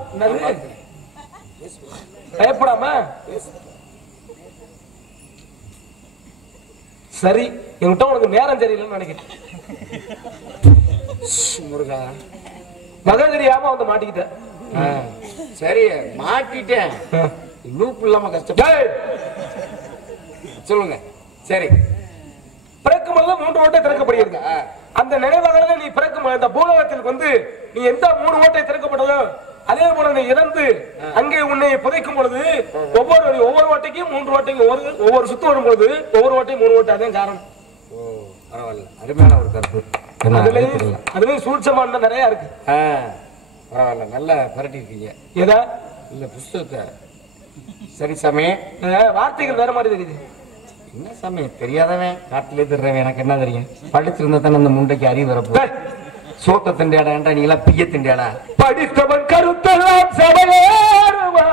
பயப்படாம சரி என்கிட்ட உனக்கு நேரம் சரியில்லைன்னு நினைக்கிறேன். முருகா மகன் தெரியாம வந்து மாட்டிக்கிட்டேன். சரி மாட்டிட்டேன். லூப் இல்லாம கஷ்டப்பட சொல்லுங்க. சரி பிறக்கும் பொழுது 3 ஓட்டை திறக்கப்படுகிறது. அந்த நினைவாக நீ பிறக்கும் இந்த பூலோகத்திற்கு வந்து நீ எந்த 3 ஓட்டை திறக்கப்பட்டதோ அதே போல நீ இறந்து அங்கே உன்னை புதைக்கும் பொழுது ஒவ்வொரு ஓட்டைக்கும் 3 ஓட்டைக்கும் ஒவ்வொரு சுத்து வரும் பொழுது ஒவ்வொரு ஓட்டையும் 3 ஓட்டை. அதான் காரணம். பரவாயில்ல, அருமையான ஒரு கருத்து. அதுலயும் சூட்சமான நிறைய இருக்கு. பரவாயில்ல, நல்லா பரட்டி இருக்கீங்க. ஏதா இல்ல புஸ்தகத்தை. சரி சாமி, வார்த்தைகள் வேற மாதிரி தெரியுது. என்ன சாமி தெரியாதவன் காட்டிலே திருறவன், எனக்கு என்ன தெரியும்? படிச்சிருந்தா தானே அந்த முண்டைக்கு அறிவு வரப்போ. சோத்த திண்டியாடா என்றா நீ எல்லாம் பிய திண்டியாடா? படித்தவன் கருத்தெல்லாம் சபையேறுவா,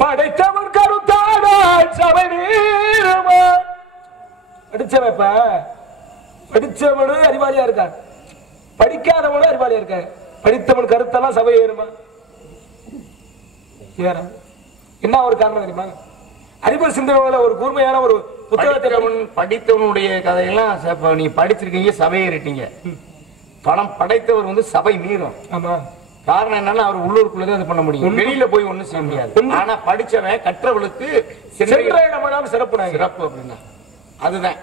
படைத்தவன் கருத்தாடால் சபை நீருவா. படிச்சவனும் அறிவாளியா இருக்கான், படிக்காதவனும் அறிவாளியா இருக்கான். படித்தவன் கருத்தெல்லாம் சபை ஏறுமா? என்ன ஒரு காரணம் தெரியுமா? அறிவு சிந்தனையில ஒரு கூர்மையான ஒரு புத்தகத்தை படித்தவனுடைய கதையெல்லாம் நீ படிச்சிருக்கீங்க, சபையேறிட்டீங்க. பணம் படைத்தவர் வந்து சபை மீறும். ஆமா, காரணம் என்னன்னா அவர் உள்ளூருக்குள்ளதான் இது பண்ண முடியும், வெளியில போய் ஒண்ணும் செய்ய முடியாது. ஆனா படிச்சவன் கற்றவளுக்கு சிறப்பு அப்படின்னா அதுதான்.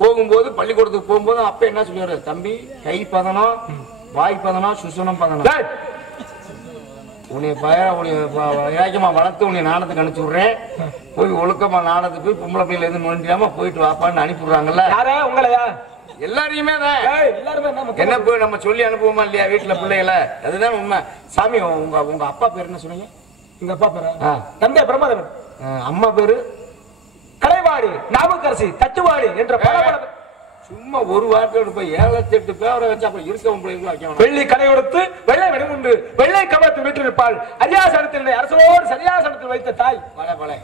போகும்போது பள்ளிக்கூடத்துக்கு போகும்போது அப்ப என்ன சொல்லுவாரு? தம்பி கை பதனம், வாய் பதனம், சுசனம் பதனம். உன்னை இலக்கியமா வளர்த்து உன்னை நாடத்துக்கு அனுப்பிச்சு விடுறேன், போய் ஒழுக்கமா நாடத்துக்கு போய் பொம்பளை பிள்ளைல எதுவும் நோண்டிடாம போயிட்டு வாப்பான்னு அனுப்பிடுறாங்கல்ல. உங்களையா? எல்லாரையுமே தான். என்ன போய் நம்ம சொல்லி அனுப்புவோமா இல்லையா வீட்டுல பிள்ளைகள? அதுதான் உண்மை. சாமி, உங்க அப்பா பேர் என்ன சொன்னீங்க? எங்க அப்பா பேரா? தந்தை பிரமாதவன். அம்மா பேரு கலைவாடி, நாமக்கரசி, தட்டுவாடி என்ற பல. சும்மா ஒரு வார்த்தையோடு போய் 7-8 பேரை வச்சு அப்ப இருக்க. வெள்ளி கடை கொடுத்து வெள்ளை வெடிமுண்டு வெள்ளை கவத்து வீட்டிருப்பாள். அரியாசனத்தில் அரசோடு சரியாசனத்தில் வைத்த தாய் பல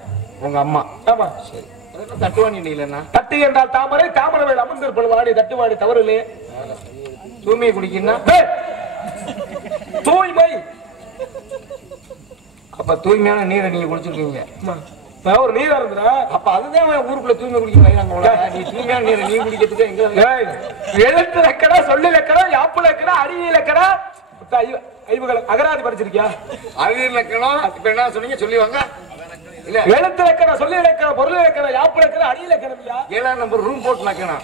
உங்க அம்மா. ஆமா, சரி. தட்டுவாணி இல்லைன்னா தட்டு என்றால் தாமரை, தாமரை வேல் அமர்ந்திருப்பள் வாடி. தட்டுவாடி தவறு இல்லையே. தூய்மையை குடிக்கணும். தூய்மை அப்ப தூய்மையான நீரை நீங்க குடிச்சிருக்கீங்க. ஒரு நீரா இருந்தா அப்ப அதுதான் ஊருக்குள்ள தூய்மை குடிக்க. நீ தூய்மையான நீரை நீ குடிக்கிறதுக்கு எங்க எழுத்து இலக்கணா, சொல்லு இலக்கணா, யாப்பு இலக்கணா, அடி இலக்கணா, அகராதி படிச்சிருக்கியா? அறிவு இலக்கணம். இப்ப என்ன சொன்னீங்க? சொல்லிவாங்க. எழுத்து இலக்கணம், சொல்லி இலக்கணம், பொருள் இலக்கணம், யாப்பு இலக்கணம், அடி இலக்கணம்யா. 7ஆம் நம்பர் ரூம் போட்டு நக்கணும்.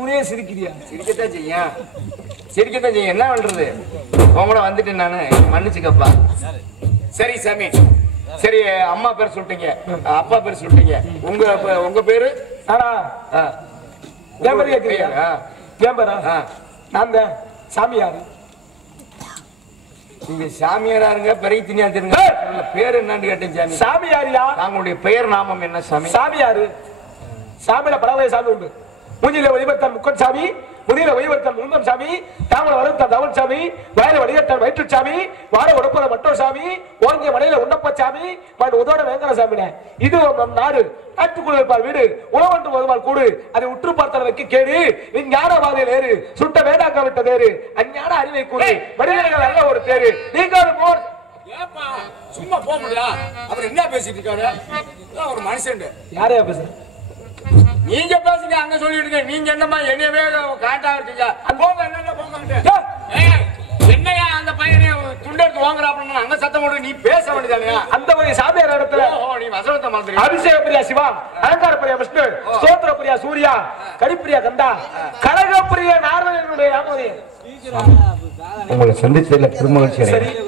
ஊரே சிரிக்கிறியா? சிரிக்கத்தான் செய்யும், சிரிக்கத்தான் செய்யும். என்ன பண்றது, உன் கூட வந்துட்டு நானு மன்னிச்சுக்கப்பா. சரி சாமி, சரி அம்மா பேர் சொல்லிட்டீங்க, அப்பா பேர் சொல்லிட்டீங்க, உங்க பேரு? என் பேரு கேக்குறியா? என் பேரா? நான் தான் சாமியார். நீங்க சாமியாராருங்க, பெரிய தினியா தெரியுங்க. பேர் என்னன்னு கேட்டேன் சாமி. சாமியாரியா? தாங்களுடைய பெயர் நாமம் என்ன சாமி? சாமியாரு. சாமியில பலவகை சாமி உண்டு. மூஞ்சில வழிபடுத்தான் முக்கன் சாமி, முதியில வழிபடுத்தான் முந்தம் சாமி, தாமரை வளர்த்தான் தவன் சாமி, வயல வடிகட்டான் வயிற்று சாமி, வார உடப்பத மட்டோ சாமி, ஓங்கிய மலையில உண்டப்ப சாமி, மண் உதோட வேங்கர சாமினே. இது நம் நாடு, நாட்டுக்குள்ள இருப்பார் வீடு, உழவன்று வருவாள் கூடு, அதை உற்று பார்த்தால் வைக்க கேடு, நீ ஞான பாதையில் ஏறு, சுட்ட வேதாக்க விட்ட தேரு, அஞ்ஞான அறிவை கூறு, மனிதர்கள் அல்ல ஒரு தேரு, நீங்கள் போர். சும்மா போக முடியா? அவர் என்ன பேசிட்டு இருக்காரு? ஒரு மனுஷன். யாரையா பேசுற? நீங்க பேசுங்க, அங்க சொல்லிடுங்க. நீங்க என்னமா என்னவே காட்டா இருக்கீங்க? போங்க, என்ன போங்க. என்னையா அந்த பையனை துண்டெடுத்து வாங்குறாப்புல அங்க சத்தம் போட்டு நீ பேச வேண்டியதானே? அந்த ஒரு சாமியார் இடத்துல நீ வசனத்தை மறந்துடுங்க. அபிஷேக பிரியா சிவா, அலங்கார பிரியா விஷ்ணு, ஸ்தோத்திர பிரியா சூர்யா, கடிப்பிரியா கந்தா, கனக பிரியா நாரதனுடைய நாமதேயம். உங்களை சந்திச்சதுல பெருமகிழ்ச்சி அடைகிறேன்.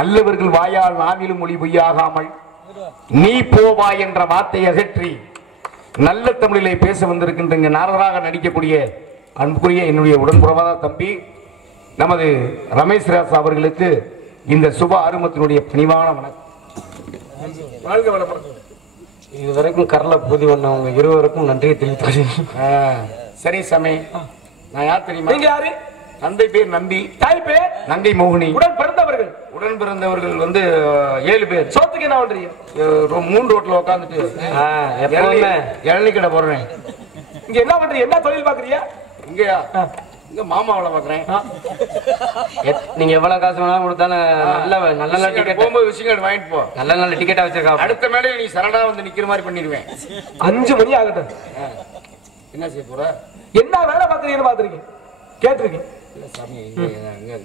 நல்லவர்கள் வாயால் நாவிலும் மொழி பொய்யாகாமல் நீ போவா என்ற வார்த்தை அகற்றி நல்ல தமிழிலே பேச வந்திருக்கின்ற இங்க நாரதராக நடிக்கக்கூடிய அன்புக்குரிய என்னுடைய உடன்புறவாத தம்பி நமது ரமேஷ் ராஜ் அவர்களுக்கு இந்த சுப ஆரம்பத்தினுடைய பணிவான வணக்கம். இதுவரைக்கும் கரல பூதி பண்ணவங்க இருவருக்கும் நன்றியை தெரிவித்துக். சரி சாமி, நான் யார் தெரியுமா? நீங்க யாரு? தந்தை பேர் நம்பி, தாய் பேர் நங்கை மோகினி. உடன் பிறந்தவர்கள் வந்து 7 பேர். சோத்துக்கு என்ன பண்றீங்க? 3 ரோட்ல உட்காந்துட்டு இளநீ கடை போடுறேன். இங்க என்ன பண்றீங்க? என்ன தொழில் பாக்குறீங்க? இங்கயா? இங்க மாமாவளை பாக்குறேன். நீங்க எவ்வளவு காசு வேணாலும் கொடுத்தாலும் நல்ல டிக்கெட் போகும்போது விஷயங்கள் வாங்கிட்டு போ. நல்ல டிக்கெட்டா வச்சிருக்காங்க. அடுத்த மேலே நீ சரடா வந்து நிக்கிற மாதிரி பண்ணிடுவேன். 5 மணி ஆகட்டும். என்ன செய்ய போற? என்ன வேலை பாக்குறீங்கன்னு பாத்துருக்கீங்க, கேட்டிருக்கீங்க. சாமி,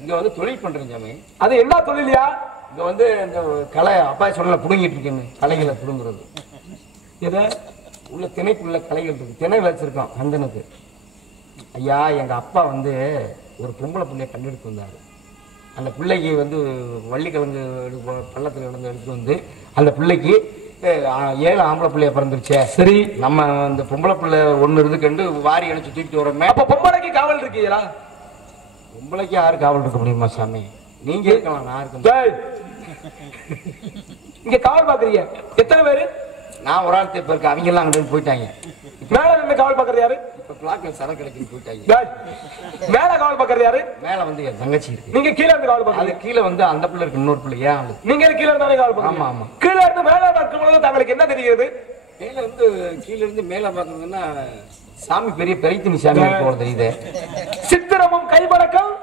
இங்க வந்து தொழில் பண்றேன் சாமி. அது என்ன தொழிலையா? இங்க வந்து இந்த களை அப்பா சொல்ல புடுங்கிட்டு இருக்கேன்னு, களைகளை புடுங்குறது. எதை? உள்ள திணைக்குள்ள களைகள் இருக்கு, திணை வச்சிருக்கோம் கந்தனுக்கு. ஐயா, எங்க அப்பா வந்து ஒரு பொம்பளை பிள்ளைய கண்டெடுத்து வந்தாரு. அந்த பிள்ளைக்கு வந்து வள்ளிக்கிழங்கு பள்ளத்துல இருந்து எடுத்துட்டு வந்து அந்த பிள்ளைக்கு 7 ஆம்பளை பிள்ளைய பிறந்துருச்சே. சரி, நம்ம அந்த பொம்பளை பிள்ளை ஒண்ணு இருந்து கண்டு வாரி அணைச்சு தூக்கிட்டு வரோமே. அப்ப பொம்பளைக்கு காவல் இருக்கீங்களா? பொம்பளைக்கு யாரு காவல் இருக்க முடியுமா சாமி? நீங்க இருக்கலாம், நான் இருக்கேன். இங்க காவல் பாக்குறீங்க எத்தனை பேரு? நான் ஒரு ஆள் தேப்ப இருக்க, அவங்க எல்லாம் அங்க போயிட்டாங்க. மேல நின்று காவல் பாக்குறது யாரு? இப்ப பிளாக்ல சரக்கு கிடைக்கு போயிட்டாங்க. மேல காவல் பாக்குறது யாரு? மேல வந்து என் தங்கச்சி இருக்கு. நீங்க கீழே இருந்து காவல் பாக்குறது? கீழே வந்து அந்த பிள்ளை இருக்கு, இன்னொரு பிள்ளை. ஏன் நீங்க கீழே இருந்தாலே காவல் பாக்குறீங்க? ஆமா ஆமா. கீழே இருந்து மேல பார்க்கும்போது தங்களுக்கு என்ன தெரிகிறது? மேல வந்து கீழே இருந்து மேல பாக்குறதுன்னா சாமி பெரிய பெரியத்தினி சாமி போல தெரியுது. சித்திரமும் கைவழக்கம்,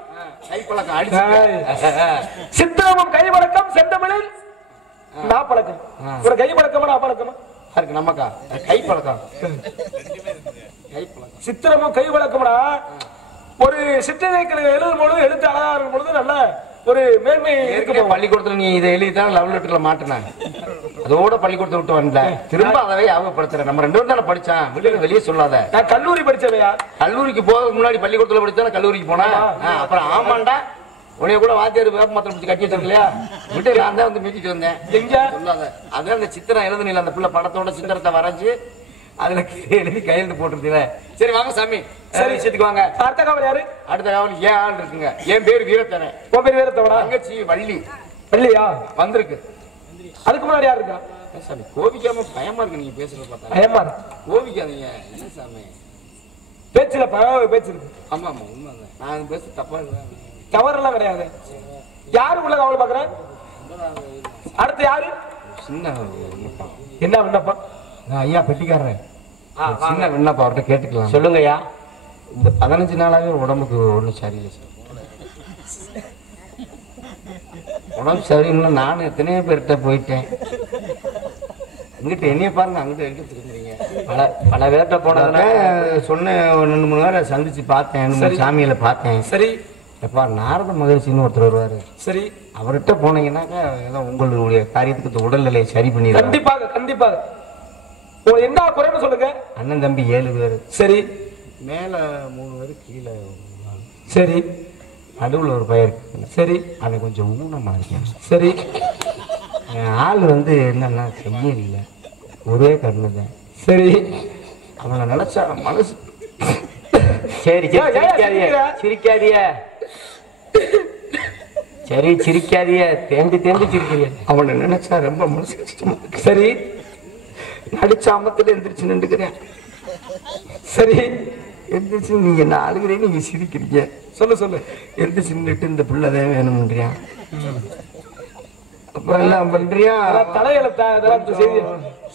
கைப்பழக்கம் அடிச்சு. சித்திரமும் கைவழக்கம் செந்தமிழில் நாப்பழக்கம். ஒரு கைவழக்கமா நாப்பழக்கமா இருக்கு நமக்கா? கைப்பழக்கம். கைப்பழக்கம் சித்திரமும் கைவழக்கம்னா ஒரு சித்திரைகளை எழுதும் பொழுது எழுத்து அழகா இருக்கும் பொழுது நல்ல ஒரு மேன்மை இருக்கு. பள்ளிக்கூடத்துல நீ இதை எழுதித்தான் லவ் லெட்டர்ல மாட்டினேன். அதோட பள்ளிக்கூடத்தை விட்டு வந்தேன். திரும்ப அதவே ஞாபகப்படுத்துறேன். நம்ம 2 பேரும் தானே படிச்சான், வெளியே சொல்லாத. நான் கல்லூரி படிச்சவையா? கல்லூரிக்கு போறதுக்கு முன்னாடி பள்ளிக்கூடத்துல படிச்சா கல்லூரிக்கு போனா அப்புறம் ஆமாண்டா உனைய கூட வாத்தியார் வேப்ப மாத்திரம் பிடிச்சி கட்டி வச்சிருக்கலையா? விட்டு நான் தான் வந்து மிதிச்சிட்டு வந்தேன். எங்க சொல்லாத. அதான் அந்த சித்திரம் எழுதுனில, அந்த பிள்ளை படத்தோட சித்திரத்தை வரைஞ்சு அதுல எழுதி கையெழுத்து போட்டுருந்தீங்க. சரி வாங்க சாமி, சரி விஷயத்துக்கு வாங்க. அடுத்த காவல் யாரு? அடுத்த காவல் ஏன் ஆள் இருக்குங்க. என் பேர் வீரத்தனை. உன் பேர் வீரத்தவனா? தங்கச்சி வள்ளி. வள்ளியா? வந்திருக்கு. அதுக்கு முன்னாடி யாரு இருக்கா? சாமி கோபிக்காம பயமா இருக்கு நீங்க பேசுறது பார்த்தா. பயமா கோபிக்காதீங்க. என்ன சாமி பேச்சுல பேச்சு இருக்கு. ஆமா ஆமா உண்மைதான். நான் பேச தப்பா இருக்கேன். தவறெல்லாம் கிடையாது. யாரு உள்ள காவல் பாக்குற? அடுத்து யாரு? சின்ன என்ன விண்ணப்பம்? ஐயா பெட்டிக்காரன், சின்ன விண்ணப்பம் அவர்கிட்ட கேட்டுக்கலாம். சொல்லுங்கய்யா. இந்த 15 நாளாவே உடம்புக்கு ஒன்றும் சரியில்லை சார். உடம்பு சரியில்லை. நானும் எத்தனையோ பேர்கிட்ட போயிட்டேன். இங்கிட்ட என்னைய பாருங்க, அங்கிட்ட எங்க திரும்புறீங்க? பல பேர்கிட்ட போனதுன்னா சொன்ன 2-3 பேரை சந்திச்சு பார்த்தேன், சாமியில பார்த்தேன். சரி, எப்பா நாரத மகிழ்ச்சின்னு ஒருத்தர் வருவாரு. சரி, அவர்கிட்ட போனீங்கன்னாக்கா ஏதோ உங்களுடைய காரியத்துக்கு இந்த உடல்நிலையை சரி பண்ணிடுறாங்க. கண்டிப்பாக கண்டிப்பாக. உங்களுக்கு என்ன குறைன்னு சொல்லுங்க. அண்ணன் தம்பி 7 பேர். சரி. மேல 3 பேர், கீழே. சரி. நடுவில் ஒரு பையன் இருக்கு. சரி. அவன் கொஞ்சம் ஊனமா இருக்கேன். சரி. ஆள் வந்து என்னன்னா செய்ய இல்லை, ஒரே கண்ணு தான். சரி. அவனை நினைச்சா மனசு. சரி சிரிக்காதிய சரி சிரிக்காதிய தேம்பி தேம்பி சிரிக்கிறீங்க. அவனை நினைச்சா ரொம்ப மனசு கஷ்டமா இருக்கு. சரி. அடிச்ச அமத்துல எந்திரிச்சு நின்றுக்கிறேன். சரி. எந்திரிச்சு நீங்க என்ன அழுகிறேன்னு நீங்க சிரிக்கிறீங்க. சொல்லு சொல்லு. எந்திரிச்சு நின்றுட்டு இந்த பிள்ளைதான் வேணும்ன்றியா, அப்புறம் எல்லாம் பண்றியா,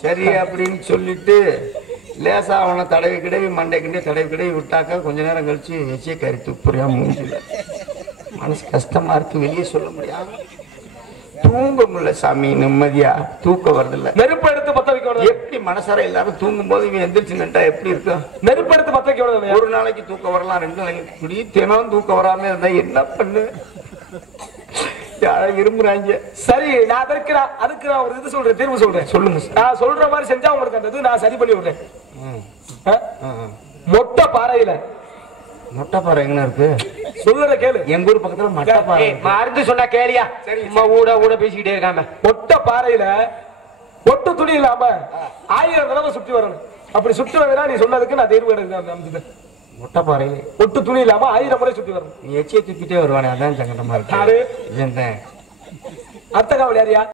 சரி அப்படின்னு சொல்லிட்டு லேசா அவனை தடவி கிடவி மண்டை கிண்டே தடவி கிடவி விட்டாக்கா கொஞ்ச நேரம் கழிச்சு வச்சே கறி துப்புறியா மூஞ்சில. மனசு கஷ்டமா இருக்கு, வெளியே சொல்ல முடியாது. தூங்க முடியல சாமி, நிம்மதியா தூக்கம் வருதில்ல. நெருப்பு எடுத்து பத்த வைக்க எப்படி மனசார எல்லாரும் தூங்கும் போது இவன் எந்திரிச்சு நின்றா எப்படி இருக்கும்? நெருப்பு எடுத்து பத்த வைக்க. ஒரு நாளைக்கு தூக்கம் வரலாம், 2 நாளைக்கு இப்படி தினம் தூக்கம் வராம இருந்தா என்ன பண்ணு? யாரும் விரும்புறாங்க. சரி, நான் அதுக்கு நான் ஒரு இது சொல்றேன், தீர்வு சொல்றேன். சொல்லுங்க. நான் சொல்ற மாதிரி செஞ்சா உங்களுக்கு அந்த இது நான் சரி பண்ணி விடுறேன். மொட்டை பாறையில. மொட்டை பாறை எங்க இருக்கு? சொல்லுற கேளு. எங்க ஊர் பக்கத்துல மொட்டை பாறை. மருந்து சொன்னா கேளியா? சும்மா ஊட பேசிக்கிட்டே இருக்காம. மொட்டை பாறையில ஒட்டு துணி இல்லாம 1000 தடவை சுற்றி வரணும். அப்படி சுற்றி வரா நீ சொன்னதுக்கு நான் தீர்வு எடுக்கிறேன். மொட்டை பாறையில ஒட்டு துணி இல்லாம 1000 முறை சுற்றி வரணும். நீ எச்சியை தூக்கிட்டே வருவானே, அதான் சங்கடமா இருக்கு. அர்த்த காவல் யாரியா?